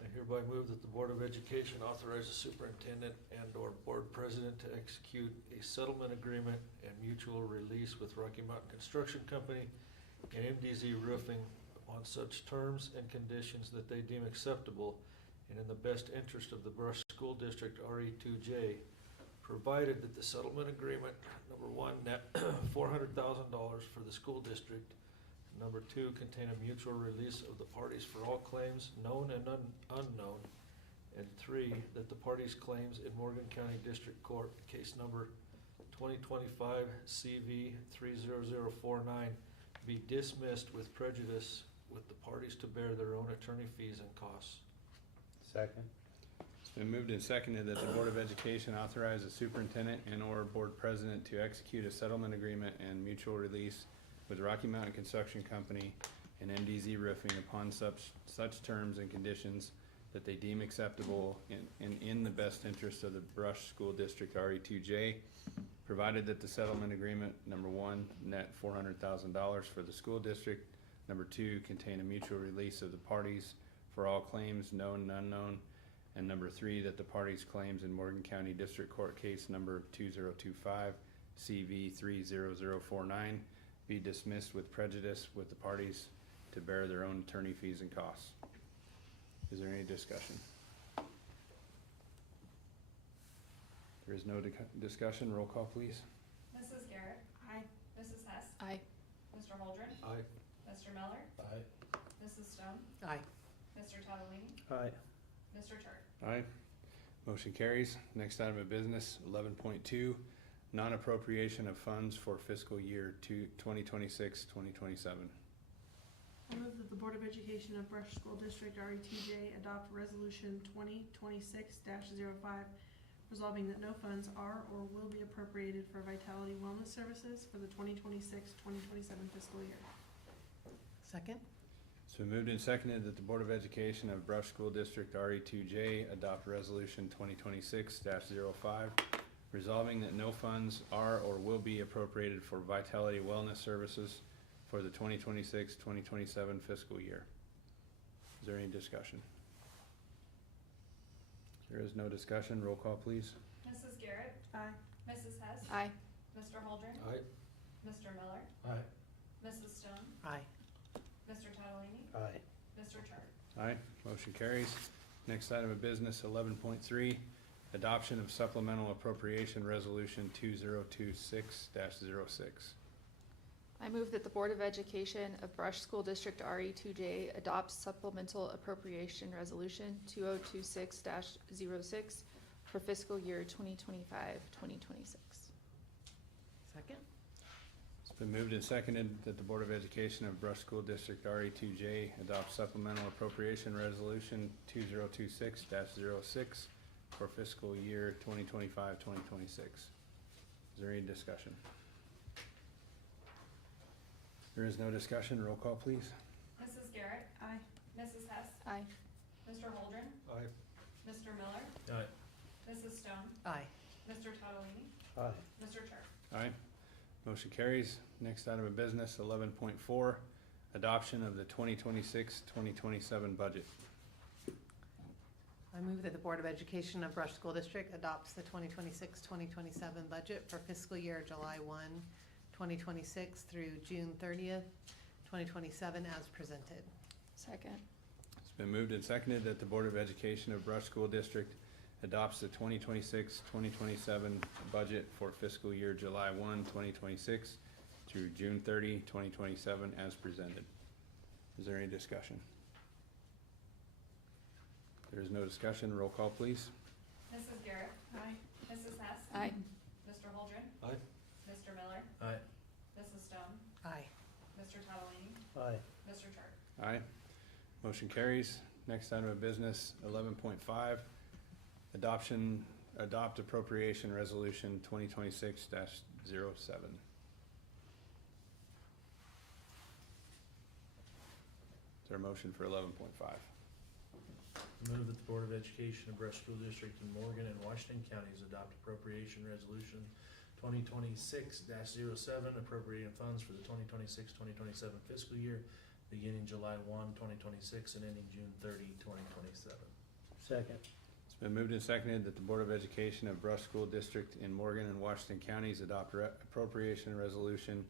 I hereby move that the Board of Education authorize the superintendent and/or board president to execute a settlement agreement and mutual release with Rocky Mountain Construction Company and MDZ Roofing upon such terms and conditions that they deem acceptable and in the best interest of the Brush School District RE2J, provided that the settlement agreement, number one, net $400,000 for the school district. Number two, contain a mutual release of the parties for all claims, known and unknown. And three, that the parties' claims in Morgan County District Court, case number 2025 CV 30049, be dismissed with prejudice, with the parties to bear their own attorney fees and costs. Second. It's been moved and seconded that the Board of Education authorize the superintendent and/or board president to execute a settlement agreement and mutual release with Rocky Mountain Construction Company and MDZ Roofing upon such terms and conditions that they deem acceptable and in the best interest of the Brush School District RE2J, provided that the settlement agreement, number one, net $400,000 for the school district, number two, contain a mutual release of the parties for all claims, known and unknown, and number three, that the parties' claims in Morgan County District Court case number 2025 CV 30049 be dismissed with prejudice, with the parties to bear their own attorney fees and costs. Is there any discussion? There is no discussion. Roll call, please. Mrs. Garrett. Aye. Mrs. Hess. Aye. Mr. Holdren. Aye. Mr. Mr. Miller, Aye. Mrs. Stone, Aye. Mr. Tadalini, Aye. Mr. Chart. Aye. Motion carries. Next item of business, 11.2, non-appropriation of funds for fiscal year 2026-2027. I move that the Board of Education of Brush School District RETJ adopt resolution 2026-05, resolving that no funds are or will be appropriated for Vitality Wellness Services for the 2026-2027 fiscal year. Second? It's been moved and seconded that the Board of Education of Brush School District RE2J adopt resolution 2026-05, resolving that no funds are or will be appropriated for Vitality Wellness Services for the 2026-2027 fiscal year. Is there any discussion? There is no discussion. Roll call, please. Mrs. Garrett, Aye. Mrs. Hess, Aye. Mr. Holdren, Aye. Mr. Miller, Aye. Mrs. Stone, Aye. Mr. Tadalini, Aye. Mr. Chart. Aye, motion carries. Next item of business, 11.3, adoption of supplemental appropriation resolution 2026-06. I move that the Board of Education of Brush School District RE2J adopt supplemental appropriation resolution 2026-06 for fiscal year 2025-2026. Second? It's been moved and seconded that the Board of Education of Brush School District RE2J adopt supplemental appropriation resolution 2026-06 for fiscal year 2025-2026. Is there any discussion? There is no discussion. Roll call, please. Mrs. Garrett, Aye. Mrs. Hess, Aye. Mr. Holdren, Aye. Mr. Miller, Aye. Mrs. Stone, Aye. Mr. Tadalini, Aye. Mr. Chart. Aye. Motion carries. Next item of business, 11.4, adoption of the 2026-2027 budget. I move that the Board of Education of Brush School District adopts the 2026-2027 budget for fiscal year July 1, 2026 through June 30th, 2027 as presented. Second. It's been moved and seconded that the Board of Education of Brush School District adopts the 2026-2027 budget for fiscal year July 1, 2026 through June 30, 2027 as presented. Is there any discussion? There is no discussion. Roll call, please. Mrs. Garrett, Aye. Mrs. Hess, Aye. Mr. Holdren, Aye. Mr. Miller, Aye. Mrs. Stone, Aye. Mr. Tadalini, Aye. Mr. Chart. Aye. Motion carries. Next item of business, 11.5, adopt appropriation resolution 2026-07. Is there a motion for 11.5? Move that the Board of Education of Brush School District in Morgan and Washington counties adopt appropriation resolution 2026-07, appropriating funds for the 2026-2027 fiscal year, beginning July 1, 2026 and ending June 30, 2027. Second. It's been moved and seconded that the Board of Education of Brush School District in Morgan and Washington counties adopt appropriation resolution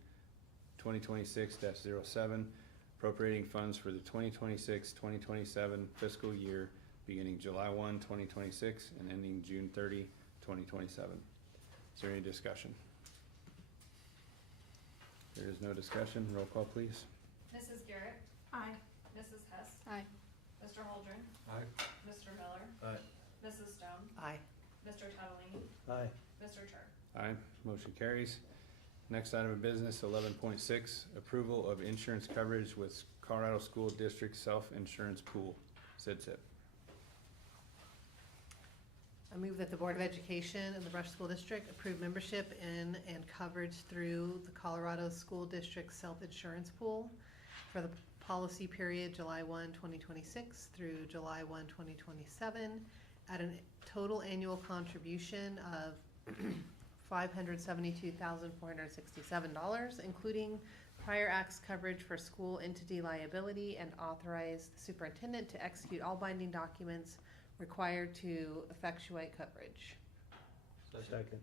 2026-07, appropriating funds for the 2026-2027 fiscal year beginning July 1, 2026 and ending June 30, 2027. Is there any discussion? There is no discussion. Roll call, please. Mrs. Garrett, Aye. Mrs. Hess, Aye. Mr. Holdren, Aye. Mr. Miller, Aye. Mrs. Stone, Aye. Mr. Tadalini, Aye. Mr. Chart. Aye, motion carries. Next item of business, 11.6, approval of insurance coverage with Colorado School District Self-Insurance Pool, SIDSIP. I move that the Board of Education of the Brush School District approve membership in and coverage through the Colorado School District Self-Insurance Pool for the policy period July 1, 2026 through July 1, 2027 at a total annual contribution of $572,467, including prior acts coverage for school entity liability, and authorize the superintendent to execute all binding documents required to effectuate coverage. Second.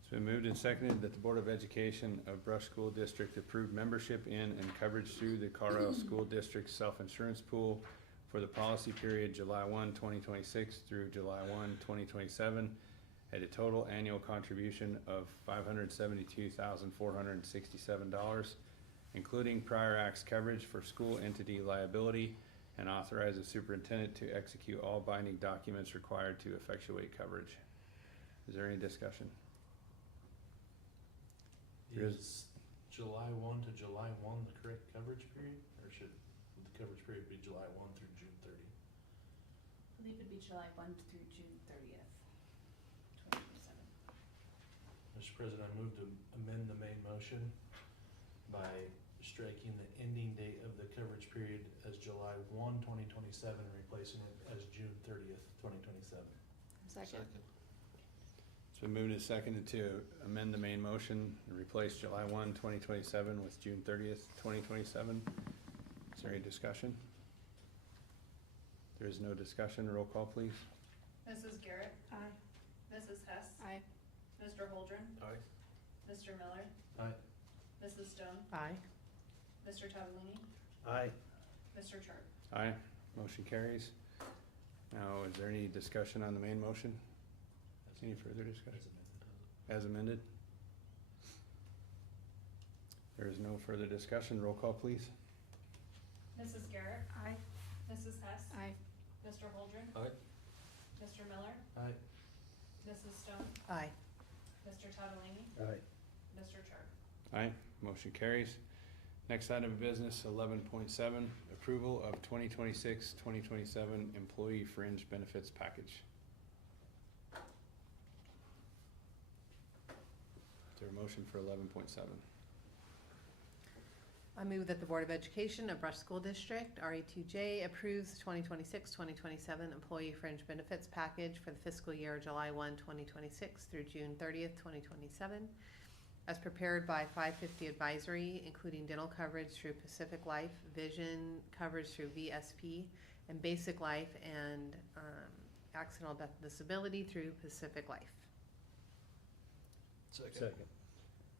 It's been moved and seconded that the Board of Education of Brush School District approve membership in and coverage through the Colorado School District Self-Insurance Pool for the policy period July 1, 2026 through July 1, 2027 at a total annual contribution of $572,467, including prior acts coverage for school entity liability, and authorize the superintendent to execute all binding documents required to effectuate coverage. Is there any discussion? There is- Is July 1 to July 1 the correct coverage period, or should the coverage period be July 1 through June 30? I believe it'd be July 1 through June 30th, 2027. Mr. President, I move to amend the main motion by striking the ending date of the coverage period as July 1, 2027, and replacing it as June 30th, 2027. Second. It's been moved and seconded to amend the main motion and replace July 1, 2027 with June 30th, 2027. Is there any discussion? There is no discussion. Roll call, please. Mrs. Garrett, Aye. Mrs. Hess, Aye. Mr. Holdren, Aye. Mr. Miller, Aye. Mrs. Stone, Aye. Mr. Tadalini, Aye. Mr. Charter. Aye. Motion carries. Now, is there any discussion on the main motion? Any further discussion? As amended? There is no further discussion. Roll call, please. Mrs. Garrett, Aye. Mrs. Hess, Aye. Mr. Holdren, Aye. Mr. Miller, Aye. Mrs. Stone, Aye. Mr. Tadalini, Aye. Mr. Charter. Aye. Motion carries. Next item of business, 11.7, approval of 2026-2027 employee fringe benefits package. Is there a motion for 11.7? I move that the Board of Education of Brush School District, RE2J, approves 2026-2027 employee fringe benefits package for the fiscal year July 1, 2026 through June 30th, 2027, as prepared by 550 Advisory, including dental coverage through Pacific Life, vision coverage through VSP, and basic life and accidental death and disability through Pacific Life. Second.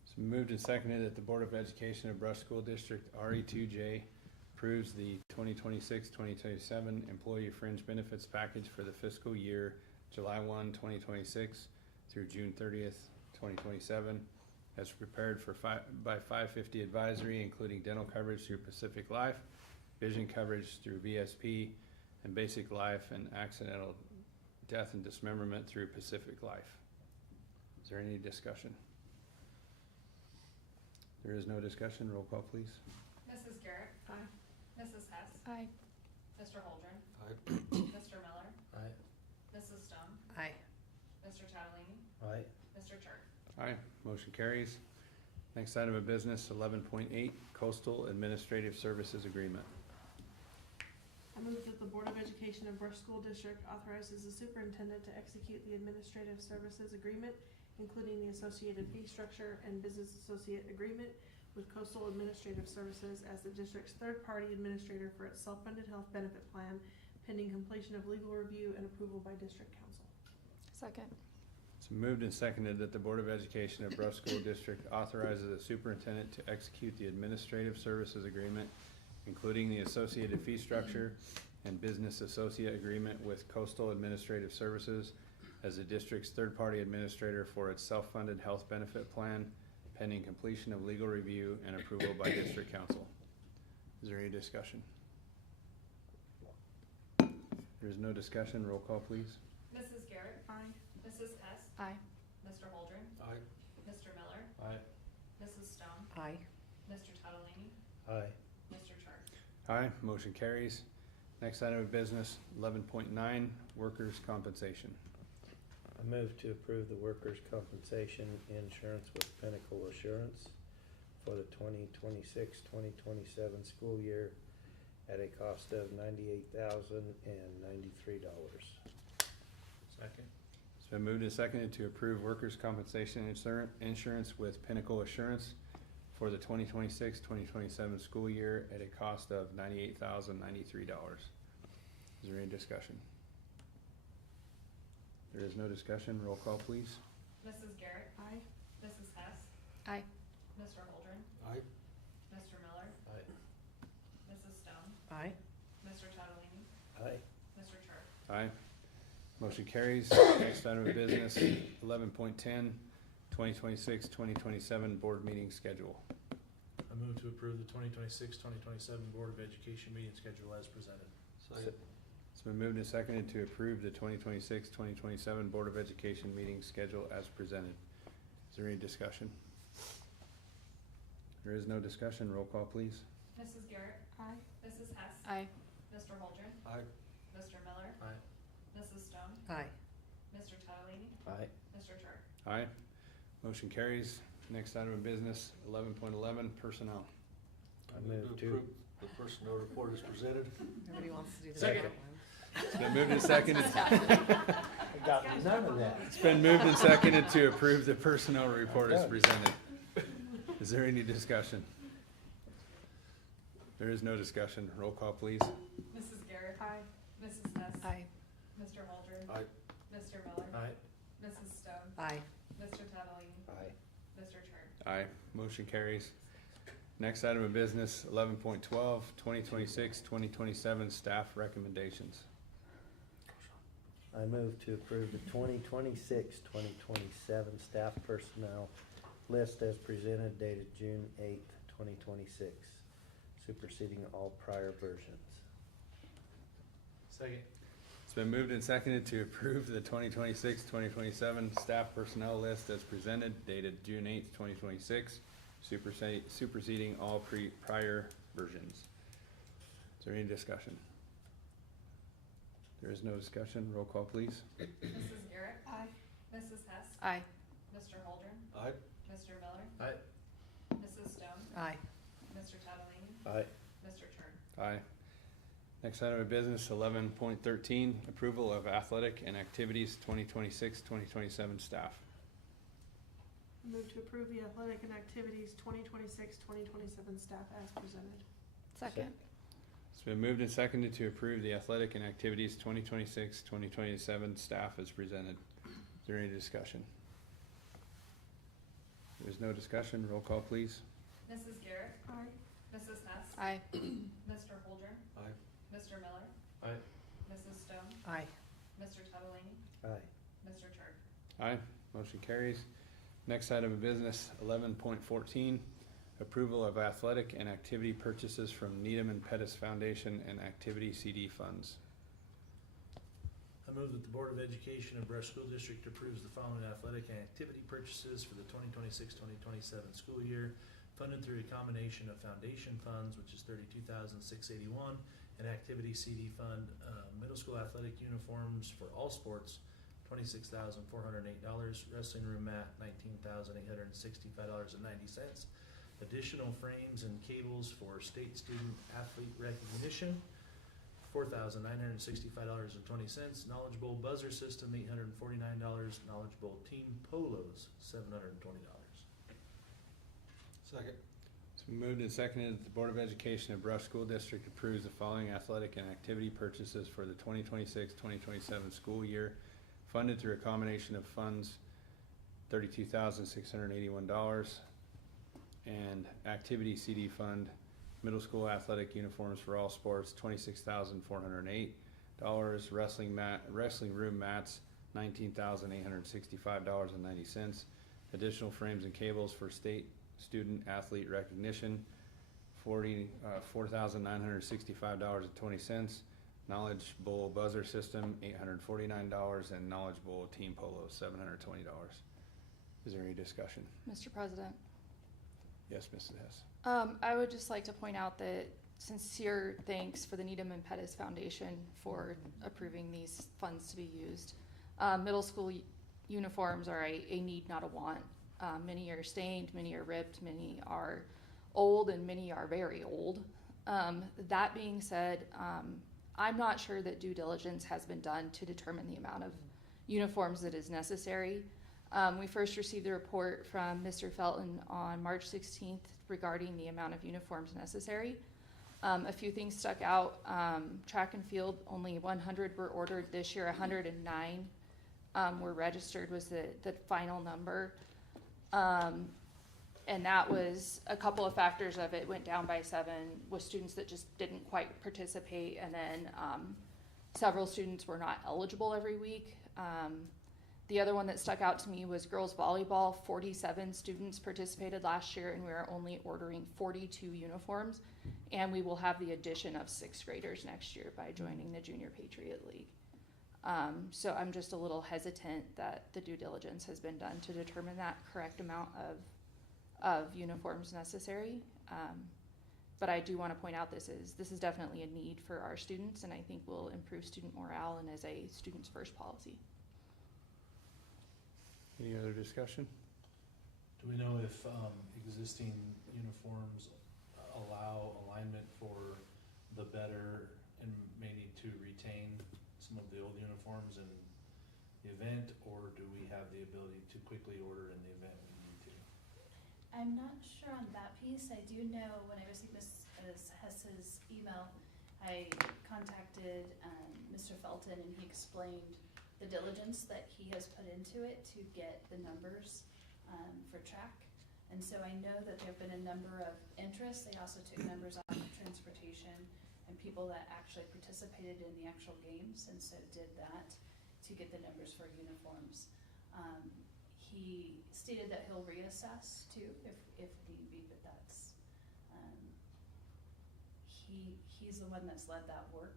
It's been moved and seconded that the Board of Education of Brush School District, RE2J, approves the 2026-2027 employee fringe benefits package for the fiscal year July 1, 2026 through June 30th, 2027, as prepared by 550 Advisory, including dental coverage through Pacific Life, vision coverage through VSP, and basic life and accidental death and dismemberment through Pacific Life. Is there any discussion? There is no discussion. Roll call, please. Mrs. Garrett, Aye. Mrs. Hess, Aye. Mr. Holdren, Aye. Mr. Miller, Aye. Mrs. Stone, Aye. Mr. Tadalini, Aye. Mr. Charter. Aye, motion carries. Next item of business, 11.8, Coastal Administrative Services Agreement. I move that the Board of Education of Brush School District authorizes the superintendent to execute the administrative services agreement, including the associated fee structure and business associate agreement with Coastal Administrative Services as the district's third-party administrator for its self-funded health benefit plan, pending completion of legal review and approval by district council. Second. It's moved and seconded that the Board of Education of Brush School District authorizes the superintendent to execute the administrative services agreement, including the associated fee structure and business associate agreement with Coastal Administrative Services as the district's third-party administrator for its self-funded health benefit plan, pending completion of legal review and approval by district council. Is there any discussion? There is no discussion. Roll call, please. Mrs. Garrett, Aye. Mrs. Hess, Aye. Mr. Holdren, Aye. Mr. Miller, Aye. Mrs. Stone, Aye. Mr. Tadalini, Aye. Mr. Charter. Aye, motion carries. Next item of business, 11.9, workers' compensation. I move to approve the workers' compensation insurance with Pinnacle Assurance for the 2026-2027 school year at a cost of $98,093. Second. It's been moved and seconded to approve workers' compensation insurance with Pinnacle Assurance for the 2026-2027 school year at a cost of $98,093. Is there any discussion? There is no discussion. Roll call, please. Mrs. Garrett, Aye. Mrs. Hess, Aye. Mr. Holdren, Aye. Mr. Miller, Aye. Mrs. Stone, Aye. Mr. Tadalini, Aye. Mr. Charter. Aye. Motion carries. Next item of business, 11.10, 2026-2027 board meeting schedule. I move to approve the 2026-2027 Board of Education meeting schedule as presented. Second. It's been moved and seconded to approve the 2026-2027 Board of Education meeting schedule as presented. Is there any discussion? There is no discussion. Roll call, please. Mrs. Garrett, Aye. Mrs. Hess, Aye. Mr. Holdren, Aye. Mr. Miller, Aye. Mrs. Stone, Aye. Mr. Tadalini, Aye. Mr. Charter. Aye. Motion carries. Next item of business, 11.11, personnel. I move to, approve the personnel report as presented. Nobody wants to do the Second. second one. It's been moved and seconded. I got none of that. It's been moved and seconded to approve the personnel report as presented. Is there any discussion? There is no discussion. Roll call, please. Mrs. Garrett, Aye. Mrs. Hess, Aye. Mr. Holdren, Aye. Mr. Miller, Aye. Mrs. Stone, Aye. Mr. Tadalini, Aye. Mr. Charter. Aye. Motion carries. Next item of business, 11.12, 2026-2027 staff recommendations. I move to approve the 2026-2027 staff personnel list as presented dated June 8th, 2026, superseding all prior versions. Second. It's been moved and seconded to approve the 2026-2027 staff personnel list as presented dated June 8th, 2026, superseding all prior versions. Is there any discussion? There is no discussion. Roll call, please. Mrs. Garrett, Aye. Mrs. Hess, Aye. Mr. Holdren, Aye. Mr. Miller, Aye. Mrs. Stone, Aye. Mr. Tadalini, Aye. Mr. Charter. Aye. Next item of business, 11.13, approval of athletic and activities 2026-2027 staff. Move to approve the athletic and activities 2026-2027 staff as presented. Second. It's been moved and seconded to approve the athletic and activities 2026-2027 staff as presented. Is there any discussion? There is no discussion. Roll call, please. Mrs. Garrett, Aye. Mrs. Hess, Aye. Mr. Holdren, Aye. Mr. Miller, Aye. Mrs. Stone, Aye. Mr. Tadalini, Aye. Mr. Charter. Aye. Motion carries. Next item of business, 11.14, approval of athletic and activity purchases from Needham and Pettis Foundation and activity CD funds. I move that the Board of Education of Brush School District approves the following athletic and activity purchases for the 2026-2027 school year, funded through a combination of foundation funds, which is $32,681, and activity CD fund, middle school athletic uniforms for all sports, $26,408, wrestling room mat, $19,865.90, additional frames and cables for state student athlete recognition, $4,965.20, Knowledge Bowl buzzer system, $849, Knowledge Bowl team polos, $720. Second. It's been moved and seconded that the Board of Education of Brush School District approves the following athletic and activity purchases for the 2026-2027 school year, funded through a combination of funds, $32,681, and activity CD fund, middle school athletic uniforms for all sports, $26,408, wrestling room mats, $19,865.90, additional frames and cables for state student athlete recognition, $4,965.20, Knowledge Bowl buzzer system, $849, and Knowledge Bowl team polos, $720. Is there any discussion? Mr. President. Yes, Mrs. Hess. I would just like to point out that sincere thanks for the Needham and Pettis Foundation for approving these funds to be used. Middle school uniforms are a need, not a want. Many are stained, many are ripped, many are old, and many are very old. That being said, I'm not sure that due diligence has been done to determine the amount of uniforms that is necessary. We first received the report from Mr. Felton on March 16th regarding the amount of uniforms necessary. A few things stuck out. Track and field, only 100 were ordered this year, 109 were registered was the final number. And that was a couple of factors of it went down by 7 with students that just didn't quite participate, and then several students were not eligible every week. The other one that stuck out to me was girls volleyball. 47 students participated last year, and we are only ordering 42 uniforms. And we will have the addition of 6th graders next year by joining the Junior Patriot League. So I'm just a little hesitant that the due diligence has been done to determine that correct amount of uniforms necessary. But I do want to point out this is definitely a need for our students, and I think will improve student morale and is a students first policy. Any other discussion? Do we know if, existing uniforms allow alignment for the better and may need to retain some of the old uniforms in the event, or do we have the ability to quickly order in the event we need to? I'm not sure on that piece. I do know when I received Ms. Hess's email, I contacted Mr. Felton, and he explained the diligence that he has put into it to get the numbers for track. And so I know that there have been a number of interests. They also took numbers on transportation and people that actually participated in the actual games, and so did that to get the numbers for uniforms. He stated that he'll reassess too if need be, but that's, he's the one that's led that work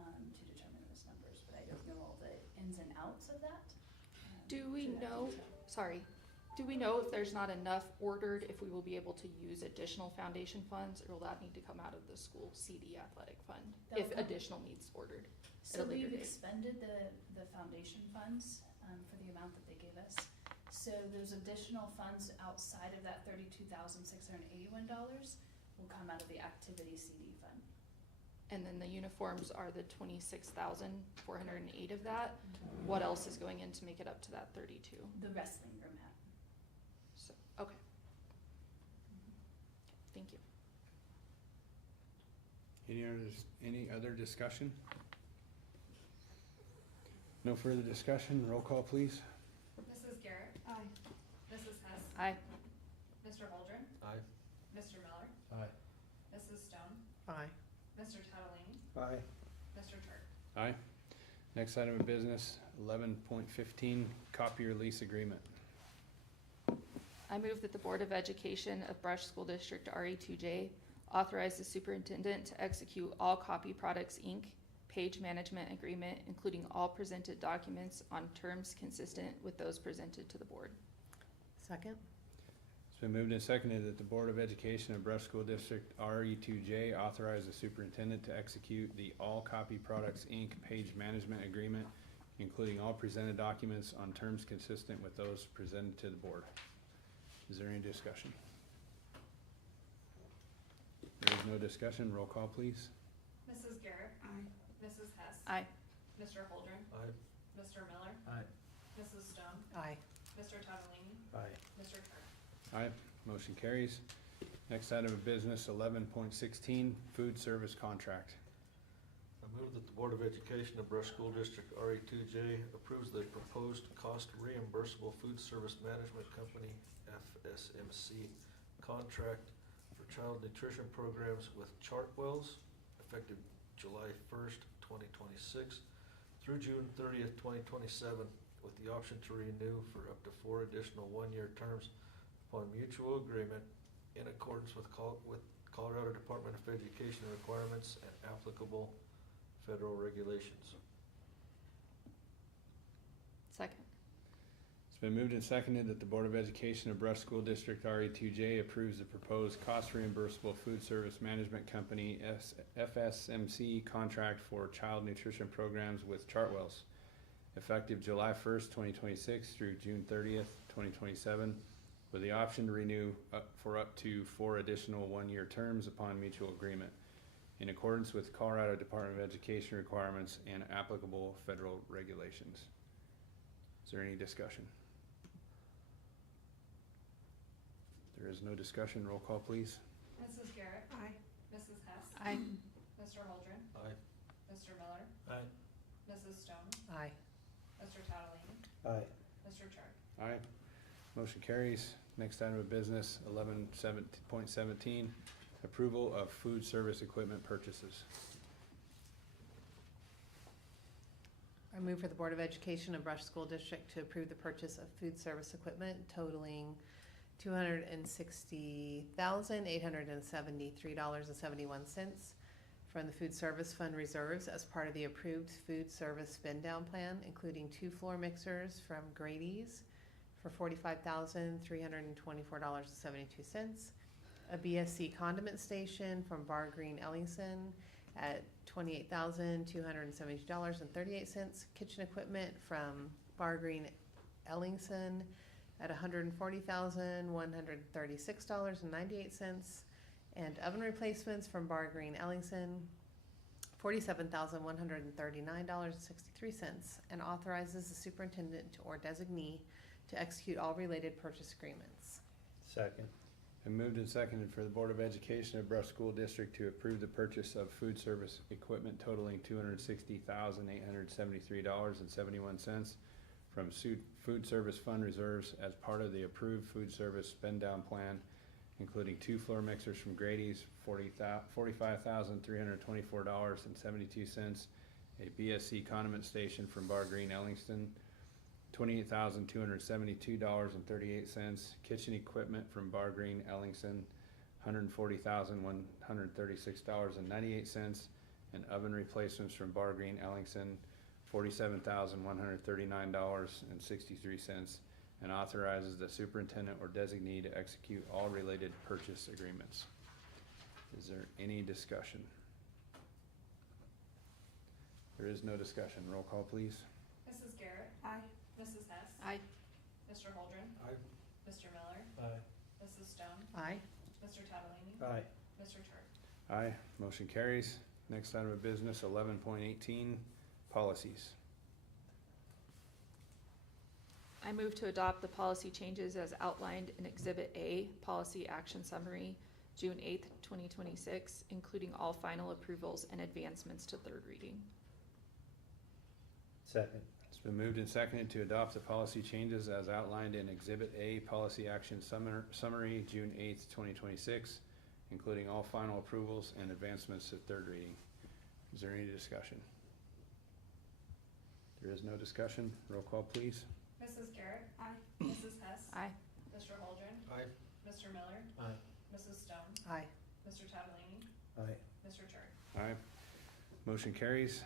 to determine those numbers, but I don't know all the ins and outs of that. Do we to that know, detail. sorry, do we know if there's not enough ordered, if we will be able to use additional foundation funds, or will that need to come out of the school CD athletic fund? That'll If come- additional needs ordered? So at a later we've date. expended the foundation funds for the amount that they gave us. So those additional funds outside of that $32,681 will come out of the activity CD fund. And then the uniforms are the 26,408 of that. What else is going in to make it up to that 32? The wrestling room hat. So, okay. Thank you. Any other discussion? No further discussion, roll call please. Mrs. Garrett, Aye. Mrs. Hess, Aye. Mr. Holdren, Aye. Mr. Miller, Aye. Mrs. Stone, Aye. Mr. Tadalini, Aye. Mr. Turk. Aye. Next item of business, 11.15, copier lease agreement. I move that the Board of Education of Brush School District RE2J authorize the superintendent to execute all Copy Products, Inc. page management agreement, including all presented documents on terms consistent with those presented to the board. Second? It's been moved and seconded that the Board of Education of Brush School District RE2J authorize the superintendent to execute the All Copy Products, Inc. page management agreement, including all presented documents on terms consistent with those presented to the board. Is there any discussion? There is no discussion. Roll call, please. Mrs. Garrett, Aye. Mrs. Hess, Aye. Mr. Holdren, Aye. Mr. Miller, Aye. Mrs. Stone, Aye. Mr. Tadalini, Aye. Mr. Turk. Aye. Motion carries. Next item of business, 11.16, food service contract. I move that the Board of Education of Brush School District RE2J approves the proposed cost reimbursable food service management company, FSMC, contract for child nutrition programs with Chartwells, effective July 1st, 2026 through June 30th, 2027, with the option to renew for up to 4 additional one-year terms upon mutual agreement in accordance with Colorado Department of Education requirements and applicable federal regulations. Second. It's been moved and seconded that the Board of Education of Brush School District RE2J approves the proposed cost reimbursable food service management company FSMC contract for child nutrition programs with Chartwells, effective July 1st, 2026 through June 30th, 2027, with the option to renew for up to 4 additional one-year terms upon mutual agreement, in accordance with Colorado Department of Education requirements and applicable federal regulations. Is there any discussion? There is no discussion. Roll call, please. Mrs. Garrett, Aye. Mrs. Hess, Aye. Mr. Holdren, Aye. Mr. Miller, Aye. Mrs. Stone, Aye. Mr. Tadalini, Aye. Mr. Turk. Aye. Motion carries. Next item of business, 11.17, approval of food service equipment purchases. I move for the Board of Education of Brush School District to approve the purchase of food service equipment totaling $260,873.71 from the Food Service Fund reserves as part of the approved food service spend down plan, including 2 floor mixers from Grady's for $45,324.72, a BSC condiment station from Bar Green Ellingson at $28,272.38, kitchen equipment from Bar Green Ellingson at $140,136.98, and oven replacements from Bar Green Ellingson, $47,139.63, and authorizes the superintendent or designee to execute all related purchase agreements. Second. And moved and seconded for the Board of Education of Brush School District to approve the purchase of food service equipment totaling $260,873.71 from Food Service Fund reserves as part of the approved food service spend down plan, including 2 floor mixers from Grady's, $45,324.72, a BSC condiment station from Bar Green Ellingston, $28,272.38, kitchen equipment from Bar Green Ellingson, $140,136.98, and oven replacements from Bar Green Ellingson, $47,139.63, and authorizes the superintendent or designee to execute all related purchase agreements. Is there any discussion? There is no discussion. Roll call, please. Mrs. Garrett, Aye. Mrs. Hess, Aye. Mr. Holdren, Aye. Mr. Miller, Aye. Mrs. Stone, Aye. Mr. Tadalini, Aye. Mr. Charter. Aye, motion carries. Next item of business, 11.18, policies. I move to adopt the policy changes as outlined in Exhibit A, Policy Action Summary, June 8th, 2026, including all final approvals and advancements to third reading. Second. It's been moved and seconded to adopt the policy changes as outlined in Exhibit A, Policy Action Summary, June 8th, 2026, including all final approvals and advancements to third reading. Is there any discussion? There is no discussion. Roll call, please. Mrs. Garrett, Aye. Mrs. Hess, Aye. Mr. Holdren, Aye. Mr. Miller, Aye. Mrs. Stone, Aye. Mr. Tadalini, Aye. Mr. Charter. Aye. Motion carries.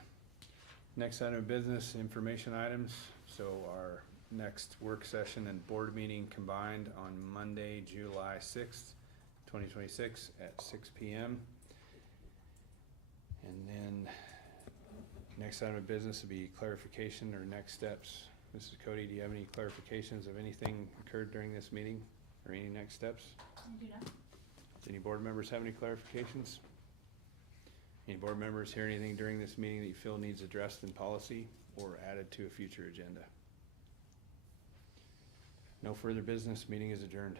Next item of business, information items. So our next work session and board meeting combined on Monday, July 6th, 2026 at 6 p.m. And then next item of business would be clarification or next steps. Mrs. Cody, do you have any clarifications of anything occurred during this meeting or any next steps? I do not. Do any board members have any clarifications? Any board members hear anything during this meeting that you feel needs addressed in policy or added to a future agenda? No further business, meeting is adjourned.